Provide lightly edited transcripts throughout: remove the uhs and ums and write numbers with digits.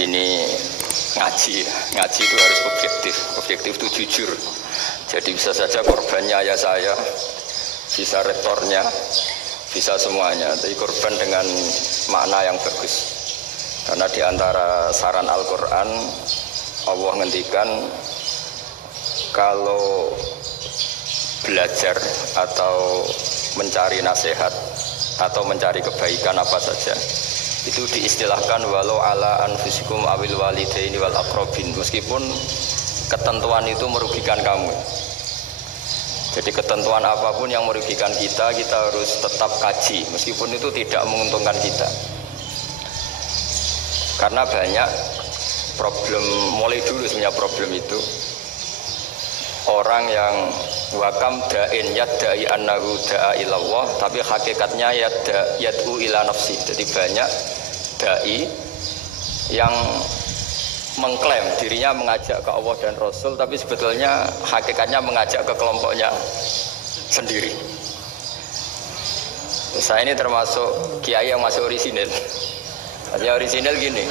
ini ngaji itu harus objektif itu jujur. Jadi bisa saja korbannya ayah saya, bisa rektornya, bisa semuanya. Tapi korban dengan makna yang bagus. Karena di antara saran Al-Quran, Allah ngendikan kalau belajar atau mencari nasihat atau mencari kebaikan apa saja, itu diistilahkan walau ala anfusikum awil walidaini wal aqrabin, meskipun ketentuan itu merugikan kamu. Jadi ketentuan apapun yang merugikan kita harus tetap kaji meskipun itu tidak menguntungkan kita. Karena banyak problem, mulai dulu sebenarnya problem itu orang yang wakam da'in yadda'i annahu da'a ilallah, tapi hakikatnya yad'u ila nafsi. Jadi banyak da'i yang mengklaim dirinya mengajak ke Allah dan Rasul, tapi sebetulnya hakikatnya mengajak ke kelompoknya sendiri. Saya ini termasuk kiai yang masih orisinil. Masih orisinil gini,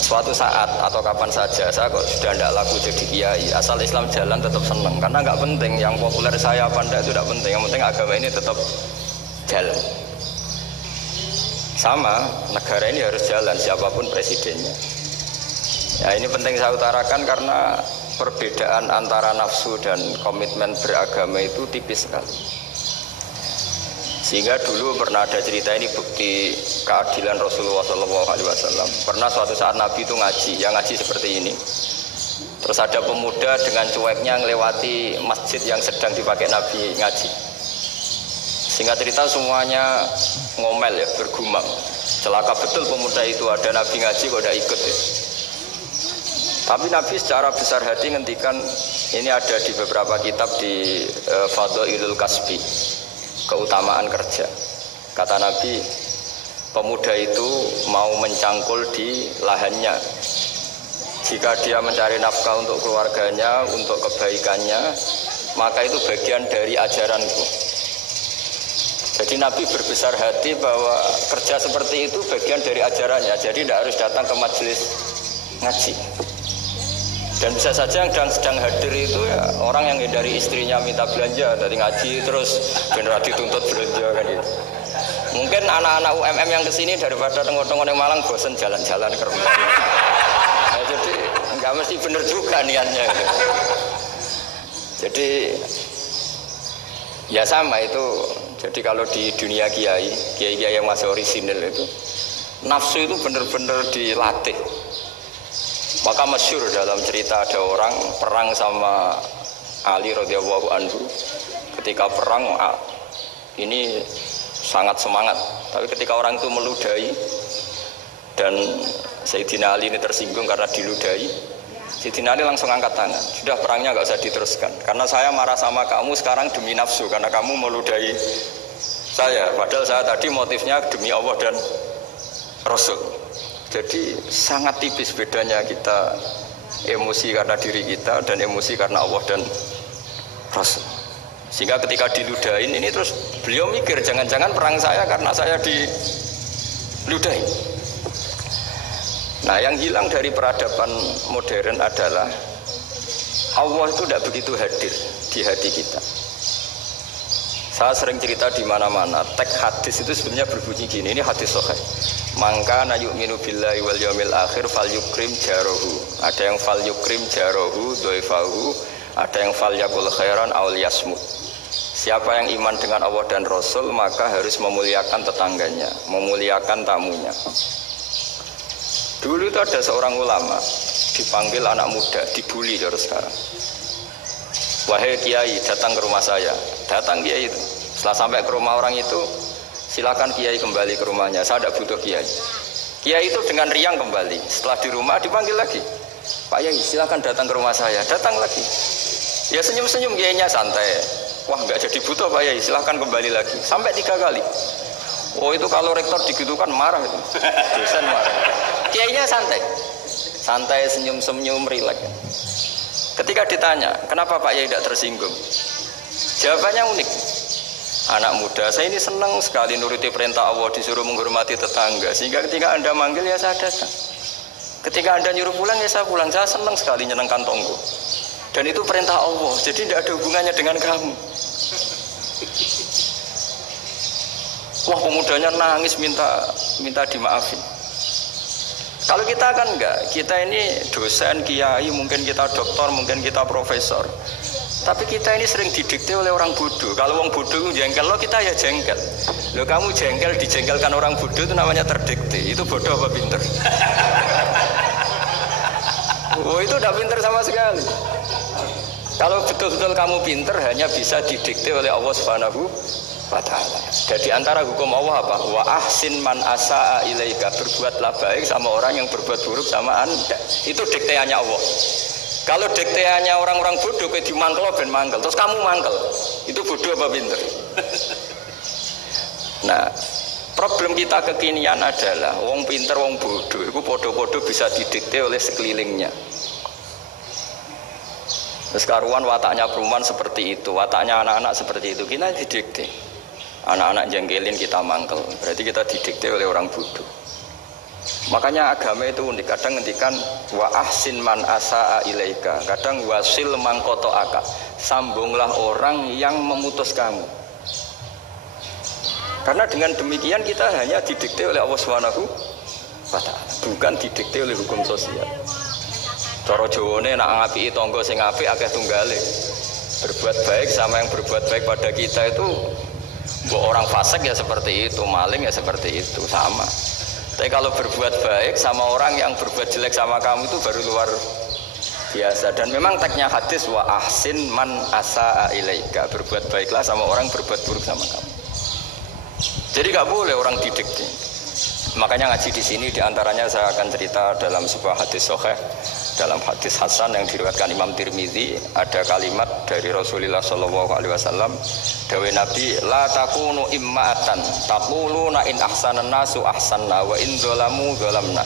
suatu saat atau kapan saja saya kok sudah tidak laku jadi kiai, asal Islam jalan tetap senang. Karena nggak penting yang populer saya apa enggak, itu tidak penting. Yang penting agama ini tetap jalan. Sama, negara ini harus jalan siapapun presidennya. Ya, ini penting saya utarakan karena perbedaan antara nafsu dan komitmen beragama itu tipis sekali. Sehingga dulu pernah ada cerita, ini bukti keadilan Rasulullah SAW. Pernah suatu saat Nabi itu ngaji, yang ngaji seperti ini. Terus ada pemuda dengan cueknya ngelewati masjid yang sedang dipakai Nabi ngaji. Sehingga cerita semuanya ngomel ya, bergumam. Celaka betul pemuda itu, ada Nabi ngaji kok tidak ikut ya. Tapi Nabi secara besar hati ngendikan, ini ada di beberapa kitab di Fadhailul Kasbi, keutamaan kerja. Kata Nabi, pemuda itu mau mencangkul di lahannya. Jika dia mencari nafkah untuk keluarganya, untuk kebaikannya, maka itu bagian dari ajaranku. Jadi Nabi berbesar hati bahwa kerja seperti itu bagian dari ajarannya. Jadi tidak harus datang ke majelis ngaji. Dan bisa saja yang sedang hadir itu ya orang yang dari istrinya minta belanja, dari ngaji terus benar dituntut belanja kan gitu. Mungkin anak-anak UMM yang kesini daripada tengok-tengok yang Malang bosan jalan-jalan ke rumah. Nah, jadi nggak mesti benar juga niatnya. Gitu. Jadi ya sama itu. Jadi kalau di dunia kiai yang masih orisinil itu nafsu itu benar-benar dilatih. Maka masyhur dalam cerita ada orang perang sama Ali radhiyallahu anhu. Ketika perang ini sangat semangat, tapi ketika orang itu meludahi dan Sayyidina Ali ini tersinggung karena diludahi, Sayyidina Ali langsung angkat tangan. Sudah, perangnya nggak usah diteruskan. Karena saya marah sama kamu sekarang demi nafsu, karena kamu meludahi saya. Padahal saya tadi motifnya demi Allah dan Rasul. Jadi sangat tipis bedanya kita emosi karena diri kita dan emosi karena Allah dan Rasul. Sehingga ketika diludahin ini terus beliau mikir jangan-jangan perang saya karena saya diludahin. Nah, yang hilang dari peradaban modern adalah Allah itu tidak begitu hadir di hati kita. Saya sering cerita di mana-mana, teks hadis itu sebenarnya berbunyi gini, ini hadis sahih. Mangka na yu'minu billahi wal yaumil akhir falyukrim jarahu. Ada yang falyukrim jarahu dhaifahu, ada yang falyakul khairan aw liyasmut. Siapa yang iman dengan Allah dan Rasul maka harus memuliakan tetangganya, memuliakan tamunya. Dulu itu ada seorang ulama dipanggil anak muda, dibully terus sekarang. Wahai kiai, datang ke rumah saya. Datang kiai itu. Setelah sampai ke rumah orang itu, silakan kiai kembali ke rumahnya. Saya tidak butuh kiai. Kiai itu dengan riang kembali. Setelah di rumah dipanggil lagi. Pak Yai, silakan datang ke rumah saya. Datang lagi. Ya senyum-senyum kiainya santai. Wah, nggak jadi butuh Pak Yai. Silakan kembali lagi. Sampai 3 kali. Oh, itu kalau rektor digitukan marah itu. Dosen marah. Kiainya santai. Santai, senyum-senyum, rileks. Ketika ditanya, kenapa Pak Yai tidak tersinggung? Jawabannya unik. Anak muda, saya ini senang sekali nuruti perintah Allah, disuruh menghormati tetangga. Sehingga ketika Anda manggil, ya saya datang. Ketika Anda nyuruh pulang, ya saya pulang. Saya senang sekali nyenangkan tonggo. Dan itu perintah Allah, jadi tidak ada hubungannya dengan kamu. Wah, pemudanya nangis minta dimaafin. Kalau kita kan enggak, kita ini dosen, kiai, mungkin kita doktor, mungkin kita profesor. Tapi kita ini sering didikte oleh orang bodoh. Kalau orang bodoh jengkel lo, kita ya jengkel. Lo kamu jengkel, dijengkelkan orang bodoh itu namanya terdikte. Itu bodoh apa pinter? Oh, itu udah pinter sama sekali. Kalau betul-betul kamu pinter, hanya bisa didikte oleh Allah Subhanahu wa ta'ala. Jadi antara hukum Allah apa? Wa ahsin man asa'a ilaika, berbuatlah baik sama orang yang berbuat buruk sama Anda. Itu dikteannya Allah. Kalau dikteannya orang-orang bodoh kayak dimangkel ben mangkel, terus kamu mangkel. Itu bodoh apa pinter? Nah, problem kita kekinian adalah wong pinter, wong bodoh itu podo-podo bisa didikte oleh sekelilingnya. Terus karuan wataknya perumahan seperti itu, wataknya anak-anak seperti itu, kita didikte. Anak-anak jengkelin kita mangkel, berarti kita didikte oleh orang bodoh. Makanya agama itu unik, kadang ngendikan wa ahsin man asa'a ilaika, kadang wasil man qata'aka, sambunglah orang yang memutus kamu. Karena dengan demikian kita hanya didikte oleh Allah Subhanahu wa ta'ala, bukan didikte oleh hukum sosial. Cara Jawane nak ngapiki tangga sing apik akeh tunggale. Berbuat baik sama yang berbuat baik pada kita itu, mbok orang fasik ya seperti itu, maling ya seperti itu, sama. Tapi kalau berbuat baik sama orang yang berbuat jelek sama kamu itu baru luar biasa. Dan memang teksnya hadis wa ahsin man asa'a ilaika, berbuat baiklah sama orang berbuat buruk sama kamu. Jadi nggak boleh orang didikte. Makanya ngaji di sini diantaranya saya akan cerita dalam sebuah hadis sahih, dalam hadis hasan yang diriwayatkan Imam Tirmizi, ada kalimat dari Rasulullah Shallallahu Alaihi Wasallam, dawuh Nabi, la takunu immatan, taquluna in ahsanan nasu ahsanna wa in dzalamu dzalamna,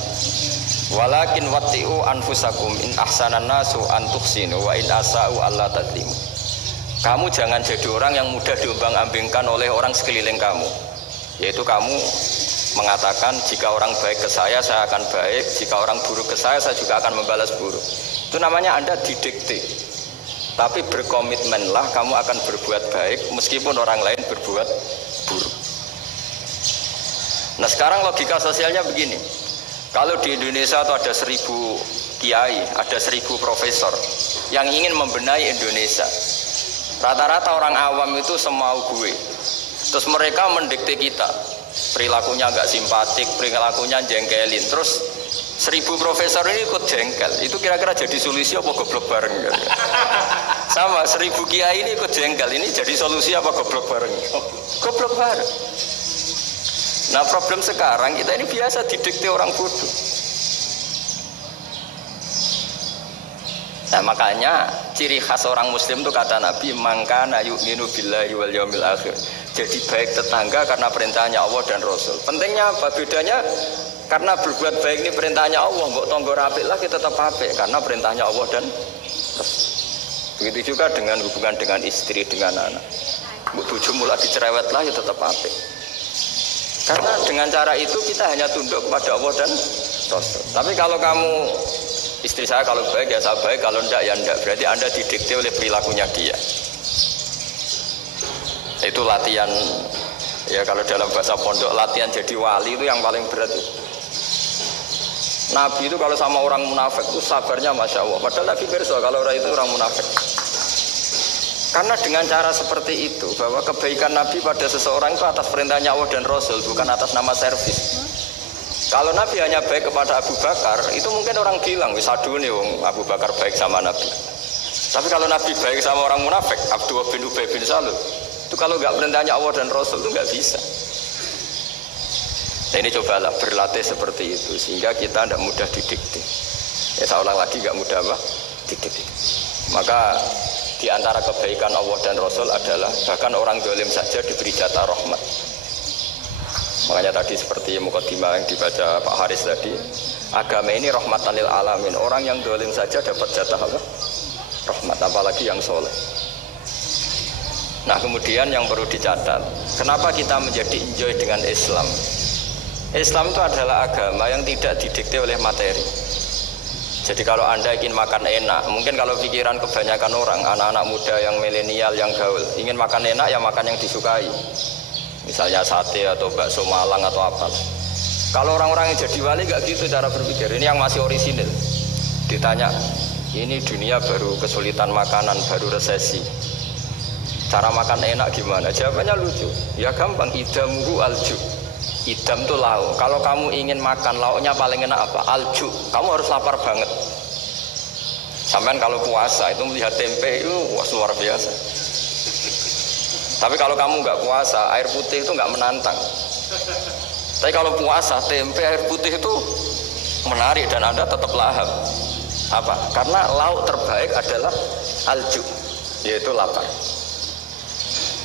walakin watti'u anfusakum in ahsanan nasu an tuhsinu wa in asa'u alla tadlimu. Kamu jangan jadi orang yang mudah diombang-ambingkan oleh orang sekeliling kamu, yaitu kamu mengatakan jika orang baik ke saya akan baik, jika orang buruk ke saya juga akan membalas buruk. Itu namanya Anda didikte. Tapi berkomitmenlah kamu akan berbuat baik meskipun orang lain berbuat buruk. Nah sekarang logika sosialnya begini, kalau di Indonesia itu ada 1000 kiai, ada 1000 profesor yang ingin membenahi Indonesia. Rata-rata orang awam itu semau gue. Terus mereka mendikte kita, perilakunya nggak simpatik, perilakunya jengkelin. Terus 1000 profesor ini ikut jengkel. Itu kira-kira jadi solusi apa goblok bareng? Sama 1000 kiai ini ikut jengkel. Ini jadi solusi apa goblok bareng? Goblok bareng. Nah problem sekarang kita ini biasa didikte orang bodoh. Nah makanya ciri khas orang muslim itu kata Nabi, mangkana yu'minu billahi wal yaumil akhir. Jadi baik tetangga karena perintahnya Allah dan Rasul. Pentingnya apa? Bedanya karena berbuat baik ini perintahnya Allah, mbok tonggo apik lah kita tetap apik karena perintahnya Allah dan Rasul. Begitu juga dengan hubungan dengan istri, dengan anak. Mbok bojo mulai dicerewet lah ya tetap apik. Karena dengan cara itu kita hanya tunduk kepada Allah dan Rasul. Tapi kalau kamu, istri saya kalau baik ya saya baik, kalau enggak ya enggak, berarti Anda didikte oleh perilakunya dia. Itu latihan, ya kalau dalam bahasa pondok latihan jadi wali itu yang paling berat itu. Nabi itu kalau sama orang munafik itu sabarnya Masya Allah. Padahal Nabi berso kalau orang itu orang munafik. Karena dengan cara seperti itu, bahwa kebaikan Nabi pada seseorang itu atas perintahnya Allah dan Rasul, bukan atas nama servis. Kalau Nabi hanya baik kepada Abu Bakar, itu mungkin orang bilang, wis adune wong Abu Bakar baik sama Nabi. Tapi kalau Nabi baik sama orang munafik, Abdullah bin Ubay bin Salul, itu kalau nggak perintahnya Allah dan Rasul itu nggak bisa. Nah ini cobalah berlatih seperti itu sehingga kita tidak mudah didikte. Ya saya ulang lagi, nggak mudah apa? Didikte. Maka di antara kebaikan Allah dan Rasul adalah bahkan orang dolim saja diberi jatah rahmat. Makanya tadi seperti mukadimah yang dibaca Pak Haris tadi, agama ini rahmatan lil alamin. Orang yang dolim saja dapat jatah apa? Rahmat, apalagi yang soleh. Nah kemudian yang perlu dicatat, kenapa kita menjadi enjoy dengan Islam? Islam itu adalah agama yang tidak didikte oleh materi. Jadi kalau Anda ingin makan enak, mungkin kalau pikiran kebanyakan orang, anak-anak muda yang milenial, yang gaul, ingin makan enak ya makan yang disukai. Misalnya sate atau bakso Malang atau apa. Kalau orang-orang yang jadi wali gak gitu cara berpikir. Ini yang masih orisinil. Ditanya, ini dunia baru kesulitan makanan, baru resesi. Cara makan enak gimana? Jawabannya lucu. Ya gampang, idamuhu alju. Idam itu lauk. Kalau kamu ingin makan lauknya paling enak apa? Alju. Kamu harus lapar banget. Sampai kalau puasa itu melihat tempe itu wah, luar biasa. Tapi kalau kamu nggak puasa, air putih itu nggak menantang. Tapi kalau puasa, tempe, air putih itu menarik dan Anda tetap lahap. Apa? Karena lauk terbaik adalah alju, yaitu lapar.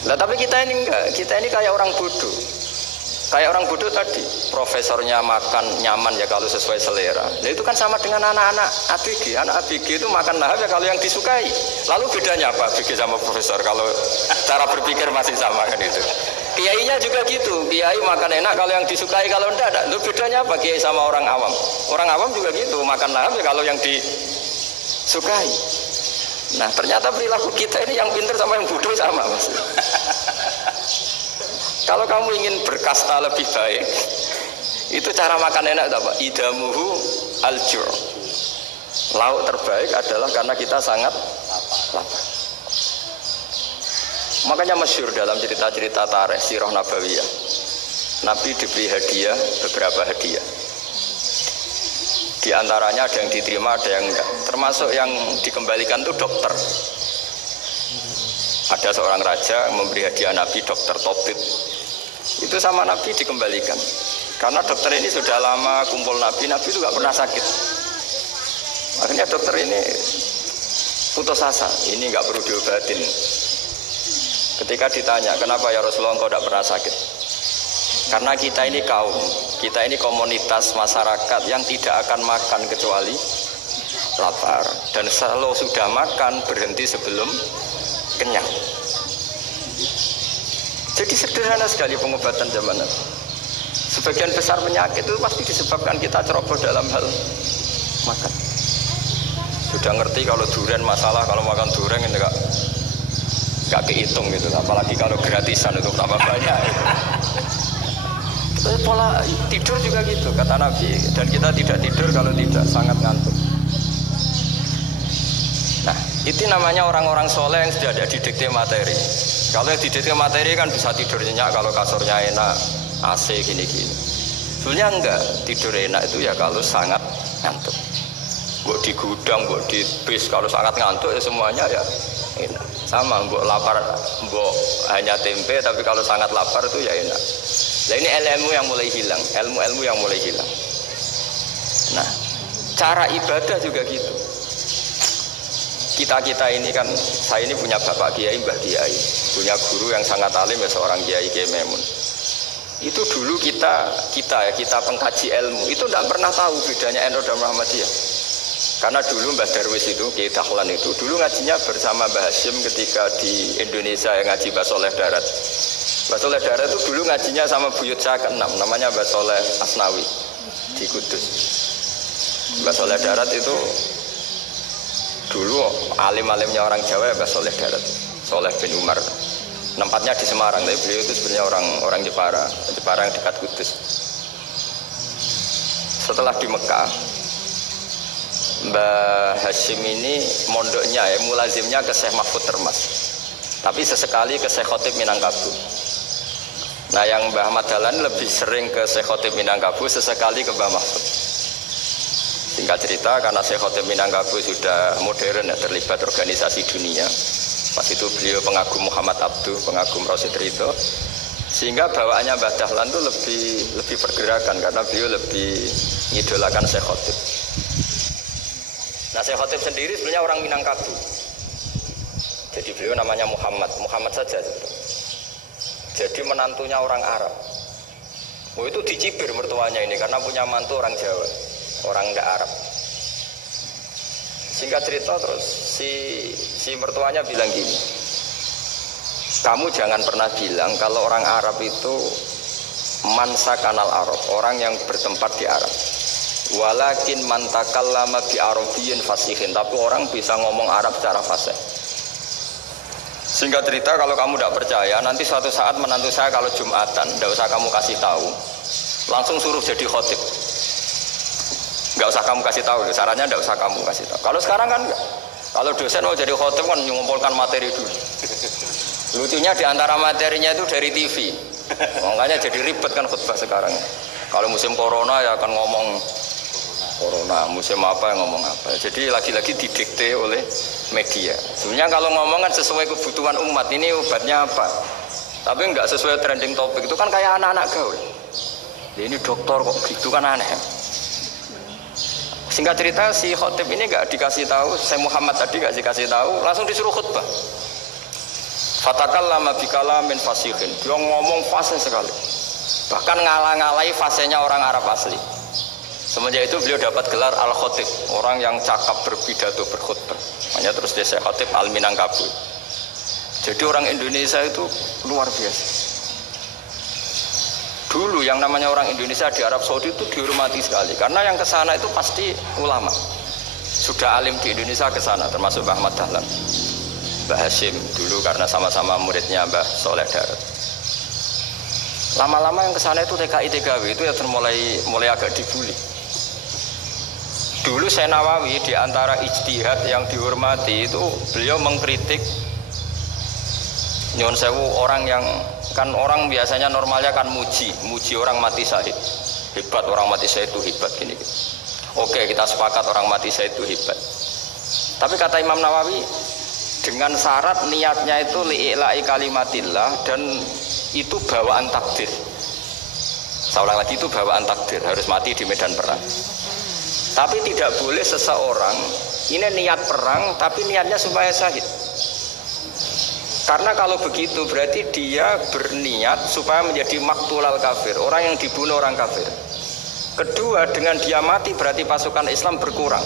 Nah tapi kita ini enggak, kita ini kayak orang bodoh. Kayak orang bodoh tadi, profesornya makan nyaman ya kalau sesuai selera. Nah itu kan sama dengan anak-anak ABG. Anak ABG itu makan lahap ya kalau yang disukai. Lalu bedanya apa ABG sama profesor kalau cara berpikir masih sama kan itu. Kiainya juga gitu, kiai makan enak kalau yang disukai, kalau enggak. Lalu bedanya apa kiai sama orang awam? Orang awam juga gitu, makan lahap ya kalau yang disukai. Nah ternyata perilaku kita ini yang pintar sama yang bodoh sama mas. Kalau kamu ingin berkasta lebih baik, itu cara makan enak apa? Idamuhu aljur. Lauk terbaik adalah karena kita sangat lapar. Makanya masyhur dalam cerita-cerita tarikh sirah nabawiyah. Nabi diberi hadiah, beberapa hadiah. Di antaranya ada yang diterima, ada yang enggak. Termasuk yang dikembalikan itu dokter. Ada seorang raja memberi hadiah Nabi dokter Tobit. Itu sama Nabi dikembalikan. Karena dokter ini sudah lama kumpul Nabi itu gak pernah sakit. Akhirnya dokter ini putus asa, ini gak perlu diobatin. Ketika ditanya, kenapa ya Rasulullah engkau gak pernah sakit? Karena kita ini kaum, kita ini komunitas masyarakat yang tidak akan makan kecuali lapar. Dan kalau sudah makan berhenti sebelum kenyang. Jadi sederhana sekali pengobatan zaman Nabi. Sebagian besar penyakit itu pasti disebabkan kita ceroboh dalam hal makan. Sudah ngerti kalau durian masalah, kalau makan durian ini nggak kehitung gitu. Apalagi kalau gratisan itu tambah banyak. Pola tidur juga gitu kata Nabi. Dan kita tidak tidur kalau tidak sangat ngantuk. Nah, itu namanya orang-orang soleh yang sudah ada didikte materi. Kalau yang didikte materi kan bisa tidur nyenyak kalau kasurnya enak, AC gini-gini. Sebenarnya enggak, tidur enak itu ya kalau sangat ngantuk. Mbok di gudang, mbok di bis, kalau sangat ngantuk ya semuanya ya enak. Sama, mbok lapar, mbok hanya tempe, tapi kalau sangat lapar itu ya enak. Nah ini ilmu yang mulai hilang, ilmu-ilmu yang mulai hilang. Nah, cara ibadah juga gitu. Kita ini kan, saya ini punya bapak kiai, mbah kiai, punya guru yang sangat alim ya seorang kiai Kiai Memun. Itu dulu kita pengkaji ilmu itu tidak pernah tahu bedanya NU dan Muhammadiyah. Karena dulu Mbah Darwis itu Kiai Dahlan itu dulu ngajinya bersama Mbah Hashim ketika di Indonesia yang ngaji Mbah Soleh Darat. Mbah Soleh Darat itu dulu ngajinya sama buyut saya ke-6 namanya Mbah Soleh Asnawi di Kudus. Mbah Soleh Darat itu dulu alim-alimnya orang Jawa ya Mbah Soleh Darat, Soleh bin Umar. Tempatnya di Semarang, tapi beliau itu sebenarnya orang Jepara yang dekat Kudus. Setelah di Mekah, Mbah Hashim ini mondoknya ya, mulazimnya ke Syekh Mahfud Termas. Tapi sesekali ke Syekh Khotib Minangkabau. Nah yang Mbah Ahmad Dahlan lebih sering ke Syekh Khotib Minangkabau, sesekali ke Mbah Mahfud. Singkat cerita, karena Syekh Khotib Minangkabau sudah modern ya, terlibat organisasi dunia. Pas itu beliau pengagum Muhammad Abduh, pengagum Rasid Ridho, sehingga bawaannya Mbah Dahlan itu lebih pergerakan karena beliau lebih ngidolakan Syekh Khotib. Nah Syekh Khotib sendiri sebenarnya orang Minangkabau. Jadi beliau namanya Muhammad saja. Jadi menantunya orang Arab. Oh itu dicibir mertuanya ini karena punya mantu orang Jawa, orang nggak Arab. Singkat cerita terus si mertuanya bilang gini, kamu jangan pernah bilang kalau orang Arab itu mansa kanal Arab, orang yang bertempat di Arab. Walakin man takallama bi arabiyyin fasihin, tapi orang bisa ngomong Arab secara fasih. Singkat cerita, kalau kamu tidak percaya, nanti suatu saat menantu saya kalau Jumatan, tidak usah kamu kasih tahu, langsung suruh jadi khotib. Nggak usah kamu kasih tahu, sarannya tidak usah kamu kasih tahu. Kalau sekarang kan, kalau dosen mau jadi khotib kan mengumpulkan materi dulu. Lucunya di antara materinya itu dari TV, makanya jadi ribet kan khutbah sekarang. Kalau musim corona ya akan ngomong corona, musim apa yang ngomong apa. Jadi lagi-lagi didikte oleh media. Sebenarnya kalau ngomong kan sesuai kebutuhan umat, ini obatnya apa. Tapi nggak sesuai trending topik, itu kan kayak anak-anak gaul. Ya, ini dokter kok gitu kan aneh. Singkat cerita si khotib ini nggak dikasih tahu, saya Muhammad tadi nggak dikasih tahu, langsung disuruh khutbah. Fatakallama bikalamin fasihin, dia ngomong fasih sekali. Bahkan ngalah-ngalahi fasihnya orang Arab asli. Semenjak itu beliau dapat gelar Al-Khotib, orang yang cakap berpidato berkhutbah. Makanya terus dia Khotib Al-Minangkabau. Jadi orang Indonesia itu luar biasa. Dulu yang namanya orang Indonesia di Arab Saudi itu dihormati sekali, karena yang kesana itu pasti ulama. Sudah alim di Indonesia kesana, termasuk Mbah Ahmad Dahlan, Mbah Hashim dulu karena sama-sama muridnya Mbah Soleh Darat. Lama-lama yang kesana itu TKI TKW itu ya mulai agak dibully. Dulu Syekh Nawawi di antara ijtihad yang dihormati itu beliau mengkritik nyuwun sewu orang yang kan orang biasanya normalnya kan muji orang mati syahid. Hebat orang mati syahid itu hebat gini. Oke, kita sepakat orang mati syahid itu hebat. Tapi kata Imam Nawawi dengan syarat niatnya itu li'ila'i kalimatillah dan itu bawaan takdir. Saya ulang lagi, itu bawaan takdir, harus mati di medan perang. Tapi tidak boleh seseorang ini niat perang tapi niatnya supaya syahid. Karena kalau begitu berarti dia berniat supaya menjadi maktulal kafir, orang yang dibunuh orang kafir. Kedua, dengan dia mati berarti pasukan Islam berkurang.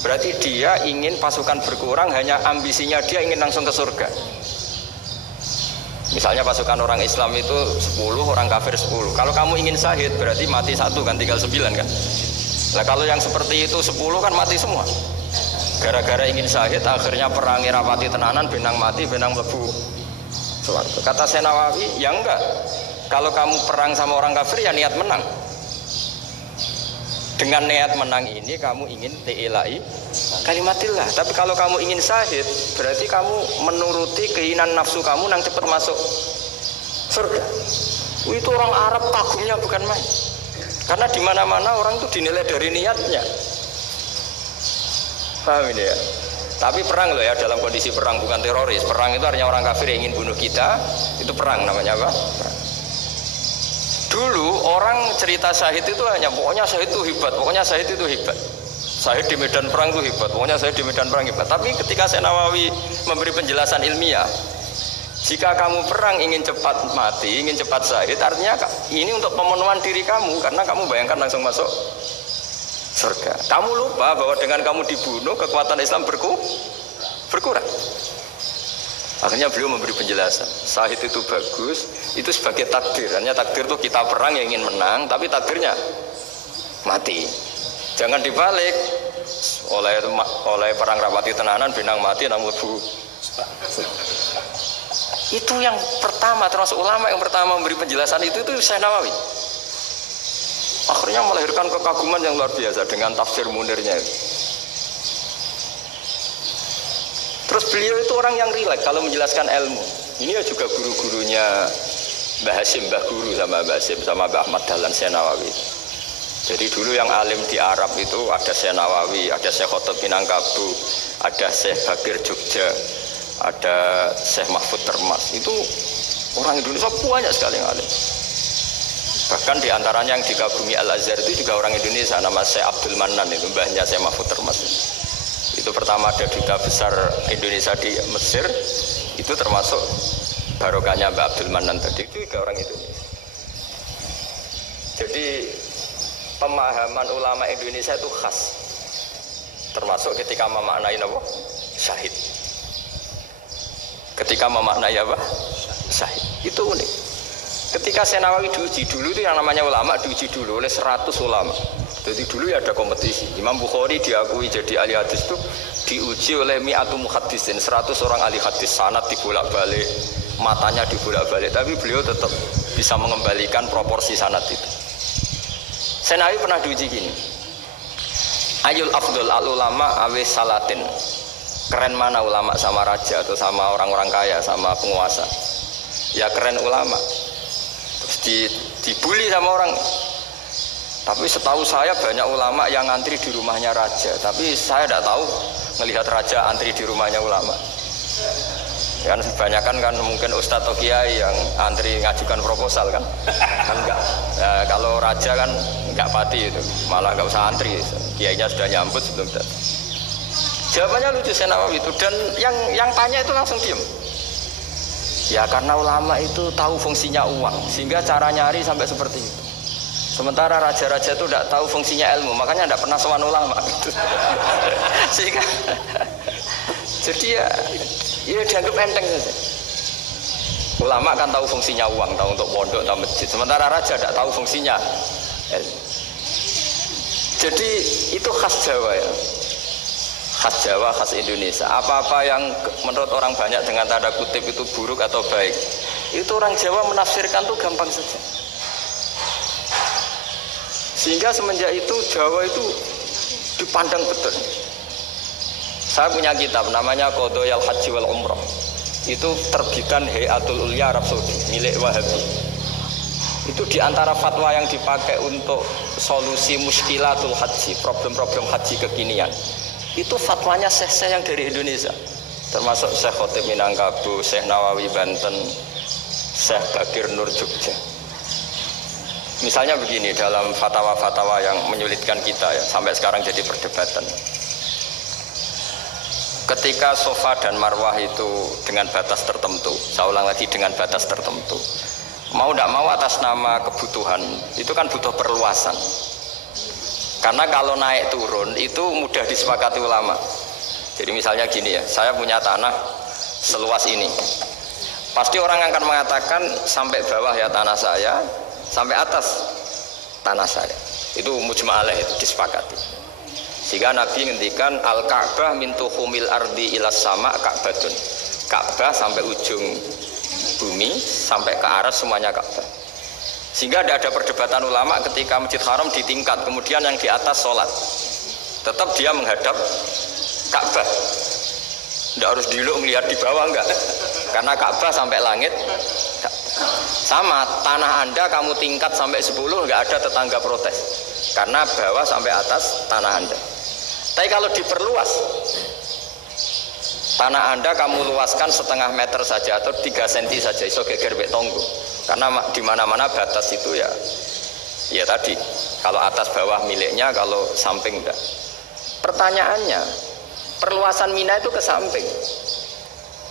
Berarti dia ingin pasukan berkurang, hanya ambisinya dia ingin langsung ke surga. Misalnya pasukan orang Islam itu 10, orang kafir 10. Kalau kamu ingin syahid berarti mati 1 kan, tinggal 9 kan. Nah kalau yang seperti itu 10 kan mati semua. Gara-gara ingin syahid akhirnya perangi rapati tenanan, benang mati, benang lebu. Kata Syekh Nawawi, ya enggak. Kalau kamu perang sama orang kafir ya niat menang. Dengan niat menang ini kamu ingin ti'ilai kalimatillah. Tapi kalau kamu ingin syahid berarti kamu menuruti keinginan nafsu kamu yang cepat masuk surga. Itu orang Arab kagumnya bukan main. Karena di mana-mana orang itu dinilai dari niatnya. Paham ini ya? Tapi perang loh ya, dalam kondisi perang, bukan teroris. Perang itu artinya orang kafir yang ingin bunuh kita, itu perang namanya apa? Perang. Dulu orang cerita syahid itu hanya pokoknya syahid itu hebat, pokoknya syahid itu hebat. Syahid di medan perang itu hebat, pokoknya syahid di medan perang hebat. Tapi ketika Syekh Nawawi memberi penjelasan ilmiah, jika kamu perang ingin cepat mati, ingin cepat syahid, artinya ini untuk pemenuhan diri kamu, karena kamu bayangkan langsung masuk surga. Kamu lupa bahwa dengan kamu dibunuh kekuatan Islam berkurang. Akhirnya beliau memberi penjelasan, syahid itu bagus, itu sebagai takdir. Hanya takdir itu kita perang yang ingin menang, tapi takdirnya mati. Jangan dibalik, oleh perang rapati tenanan, benang mati, namun bu. Itu yang pertama, termasuk ulama yang pertama memberi penjelasan itu Syekh Nawawi. Akhirnya melahirkan kekaguman yang luar biasa dengan tafsir Munirnya. Terus beliau itu orang yang rileks kalau menjelaskan ilmu. Ini ya juga guru-gurunya Mbah Hashim, Mbah Guru sama Mbah Hashim sama Mbah Ahmad Dahlan Syekh Nawawi. Jadi dulu yang alim di Arab itu ada Syekh Nawawi, ada Syekh Khotib Minangkabau, ada Syekh Bakir Jogja, ada Syekh Mahfud Termas. Itu orang Indonesia banyak sekali yang alim. Bahkan di antaranya yang dikagumi Al-Azhar itu juga orang Indonesia, nama Syekh Abdul Manan, itu mbahnya Syekh Mahfud Termas. Itu pertama ada duta besar Indonesia di Mesir, itu termasuk barokahnya Mbak Abdul Manan tadi, itu juga orang Indonesia. Jadi pemahaman ulama Indonesia itu khas, termasuk ketika memaknai apa? Syahid. Ketika memaknai apa? Syahid. Itu unik. Ketika Syekh Nawawi diuji dulu itu yang namanya ulama diuji dulu oleh 100 ulama. Jadi dulu ya ada kompetisi. Imam Bukhari diakui jadi ahli hadis itu diuji oleh mi'atu muhaddisin, 100 orang ahli hadis, sanad dibolak-balik, matanya dibolak-balik, tapi beliau tetap bisa mengembalikan proporsi sanad itu. Senawi pernah diuji gini. Ayul afdol al ulama awe salatin. Keren mana ulama sama raja atau sama orang-orang kaya sama penguasa? Ya keren ulama. Terus dibully sama orang. Tapi setahu saya banyak ulama yang antri di rumahnya raja. Tapi saya tidak tahu melihat raja antri di rumahnya ulama. Kan kebanyakan kan mungkin ustadz atau kiai yang antri ngajukan proposal kan enggak. Nah, kalau raja kan enggak pati itu, malah enggak usah antri, kiainya sudah nyambut sebelum datang. Jawabannya lucu Senawawi itu, dan yang tanya itu langsung diem. Ya karena ulama itu tahu fungsinya uang, sehingga cara nyari sampai seperti itu. Sementara raja-raja itu tidak tahu fungsinya ilmu, makanya tidak pernah sowan ulama gitu. Sehingga jadi ya dianggap enteng saja. Ulama kan tahu fungsinya uang, tahu untuk pondok, tahu masjid. Sementara raja tidak tahu fungsinya ilmu. Jadi itu khas Jawa ya. Khas Jawa, khas Indonesia. Apa-apa yang menurut orang banyak dengan tanda kutip itu buruk atau baik, itu orang Jawa menafsirkan tuh gampang saja. Sehingga semenjak itu Jawa itu dipandang betul. Saya punya kitab namanya Qadhayal Haji wal Umrah. Itu terbitan Hayatul Ulya Arab Saudi milik Wahabi. Itu diantara fatwa yang dipakai untuk solusi muskilatul haji, problem-problem haji kekinian. Itu fatwanya syekh-syekh yang dari Indonesia, termasuk Syekh Khotib Minangkabau, Syekh Nawawi Banten, Syekh Bakir Nur Jogja. Misalnya begini, dalam fatwa-fatwa yang menyulitkan kita ya, sampai sekarang jadi perdebatan. Ketika sofa dan marwah itu dengan batas tertentu, saya ulang lagi dengan batas tertentu, mau tidak mau atas nama kebutuhan, itu kan butuh perluasan. Karena kalau naik turun itu mudah disepakati ulama. Jadi misalnya gini ya, saya punya tanah seluas ini. Pasti orang akan mengatakan sampai bawah ya tanah saya, sampai atas tanah saya. Itu mujma' alaih, itu disepakati. Sehingga Nabi ngendikan al-Ka'bah min tuhumil ardi ilas sama Ka'batun. Ka'bah sampai ujung bumi, sampai ke aras semuanya Ka'bah. Sehingga tidak ada perdebatan ulama ketika Masjid Haram ditingkat, kemudian yang di atas sholat tetap dia menghadap Ka'bah. Tidak harus diluk melihat di bawah, enggak. Karena Ka'bah sampai langit. Sama, tanah Anda kamu tingkat sampai 10, enggak ada tetangga protes. Karena bawah sampai atas tanah Anda. Tapi kalau diperluas, tanah Anda kamu luaskan setengah meter saja atau 3 cm saja, iso geger mek tonggo. Karena di mana-mana batas itu ya tadi, kalau atas bawah miliknya, kalau samping enggak. Pertanyaannya, perluasan Mina itu ke samping.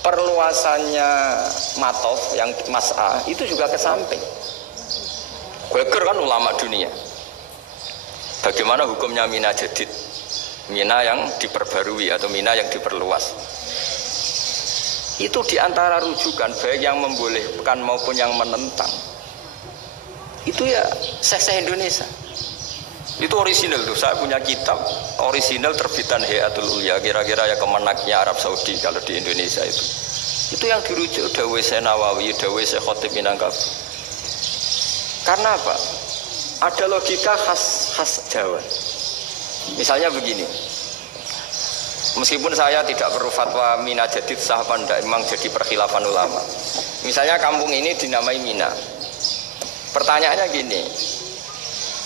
Perluasannya Matof yang Mas'a itu juga ke samping. Geger kan ulama dunia. Bagaimana hukumnya Mina Jadid? Mina yang diperbarui atau Mina yang diperluas. Itu diantara rujukan baik yang membolehkan maupun yang menentang. Itu ya syekh Indonesia. Itu orisinal tuh. Saya punya kitab orisinal terbitan Hayatul Ulya, kira-kira ya kemenaknya Arab Saudi kalau di Indonesia itu. Itu yang dirujuk dawuh Syekh Nawawi, dawuh Syekh Khotib Minangkabau. Karena apa? Ada logika khas Jawa. Misalnya begini. Meskipun saya tidak perlu fatwa Mina Jadid sah apa enggak, memang jadi perkhilafan ulama. Misalnya kampung ini dinamai Mina. Pertanyaannya gini,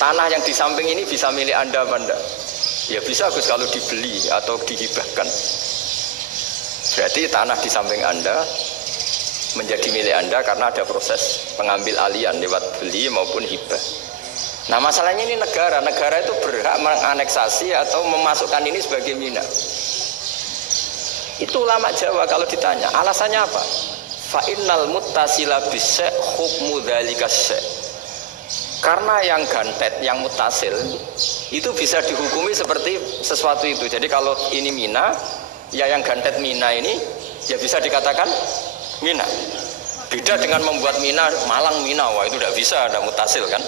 tanah yang di samping ini bisa milik Anda apa enggak? Ya bisa Gus kalau dibeli atau dihibahkan. Berarti tanah di samping Anda menjadi milik Anda karena ada proses pengambil alian lewat beli maupun hibah. Nah masalahnya ini negara itu berhak menganeksasi atau memasukkan ini sebagai Mina. Itu ulama Jawa kalau ditanya, alasannya apa? Fa innal muttasila bis-syai' hukmu dzalika syai'. Karena yang gantet, yang mutasil itu bisa dihukumi seperti sesuatu itu. Jadi kalau ini Mina, ya yang gantet Mina ini ya bisa dikatakan Mina. Beda dengan membuat Mina Malang Mina, wah itu tidak bisa, ada mutasil kan?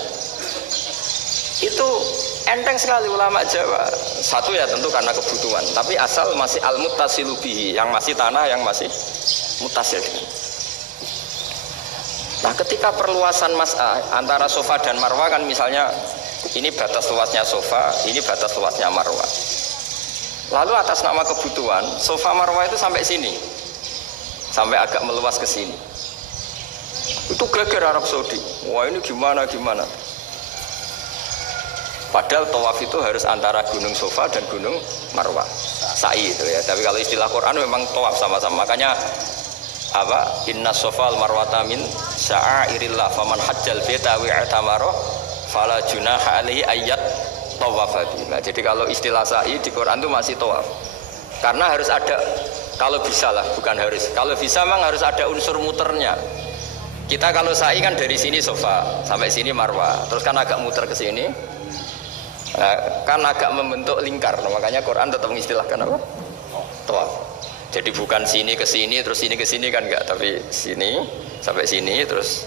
Itu Enteng sekali ulama Jawa. Satu ya tentu karena kebutuhan, tapi asal masih al-muttasilu bihi, yang masih tanah yang masih mutasil. Nah, ketika perluasan antara sofa dan marwah kan misalnya ini batas luasnya sofa, ini batas luasnya marwah. Lalu atas nama kebutuhan, sofa marwah itu sampai sini. Sampai agak meluas ke sini. Itu geger Arab Saudi. Wah, ini gimana? Padahal tawaf itu harus antara gunung Sofa dan gunung Marwah. Sa'i itu ya. Tapi kalau istilah Quran memang tawaf sama-sama. Makanya apa? Inna Sofa al-Marwata min sya'airillah faman hajjal baita wa i'tamara fala junaha alaihi ayyat tawafa. Nah, jadi kalau istilah sa'i di Quran itu masih tawaf. Karena harus ada, kalau bisa lah, bukan harus. Kalau bisa memang harus ada unsur muternya. Kita kalau sa'i kan dari sini Sofa sampai sini Marwah. Terus kan agak muter ke sini. Kan agak membentuk lingkar, makanya Quran tetap mengistilahkan apa? Tawaf. Jadi bukan sini ke sini terus sini ke sini kan enggak, tapi sini sampai sini terus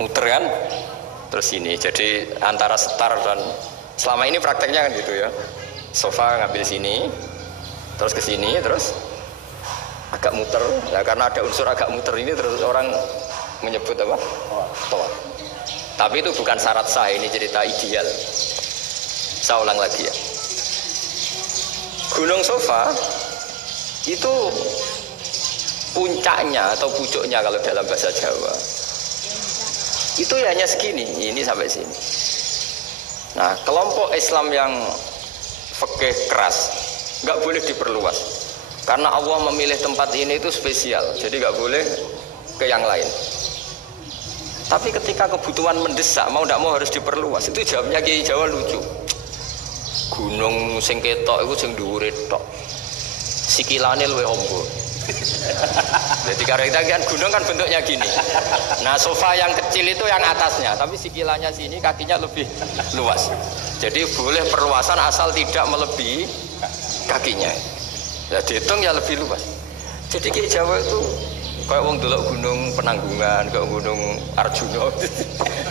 muter kan, terus sini. Jadi antara setar dan selama ini prakteknya kan gitu ya. Sofa ngambil sini, terus ke sini, terus agak muter. Ya karena ada unsur agak muter ini terus orang menyebut apa? Tawaf. Tapi itu bukan syarat sah, ini cerita ideal. Saya ulang lagi ya. Gunung Sofa itu puncaknya atau pucuknya kalau dalam bahasa Jawa itu hanya segini, ini sampai sini. Nah, kelompok Islam yang fikih keras nggak boleh diperluas karena Allah memilih tempat ini itu spesial, jadi nggak boleh ke yang lain. Tapi ketika kebutuhan mendesak, mau tidak mau harus diperluas. Itu jawabnya Kiai Jawa lucu. Gunung sing ketok iku sing dhuwure tok. Sikilane luwih ombo. Jadi karena kan gunung kan bentuknya gini. Nah, sofa yang kecil itu yang atasnya, tapi sikilannya sini kakinya lebih luas. Jadi boleh perluasan asal tidak melebihi kakinya. Ya dihitung ya lebih luas. Jadi Kiai Jawa itu kayak wong delok gunung Penanggungan, kayak gunung Arjuna.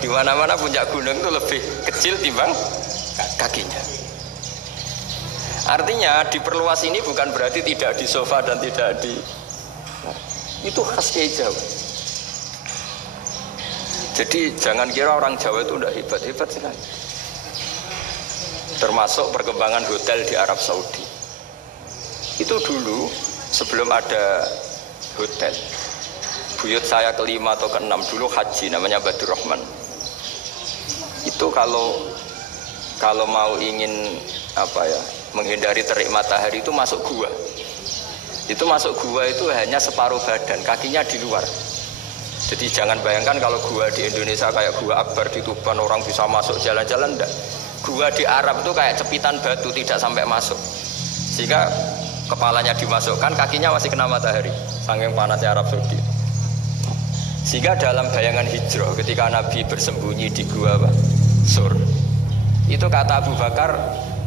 Di mana-mana puncak gunung itu lebih kecil timbang kakinya. Artinya diperluas ini bukan berarti tidak di sofa dan tidak di, itu khas Kiai Jawa. Jadi jangan kira orang Jawa itu udah hebat sekali. Termasuk perkembangan hotel di Arab Saudi. Itu dulu sebelum ada hotel. Buyut saya kelima atau keenam dulu haji, namanya Badur Rahman. Itu kalau mau ingin apa ya, menghindari terik matahari itu masuk gua. Itu masuk gua itu hanya separuh badan, kakinya di luar. Jadi jangan bayangkan kalau gua di Indonesia kayak gua Akbar di Tuban orang bisa masuk jalan-jalan, enggak. Gua di Arab itu kayak cepitan batu, tidak sampai masuk. Sehingga kepalanya dimasukkan, kakinya masih kena matahari, saking panasnya Arab Saudi. Sehingga dalam bayangan hijrah ketika Nabi bersembunyi di gua Sur, itu kata Abu Bakar,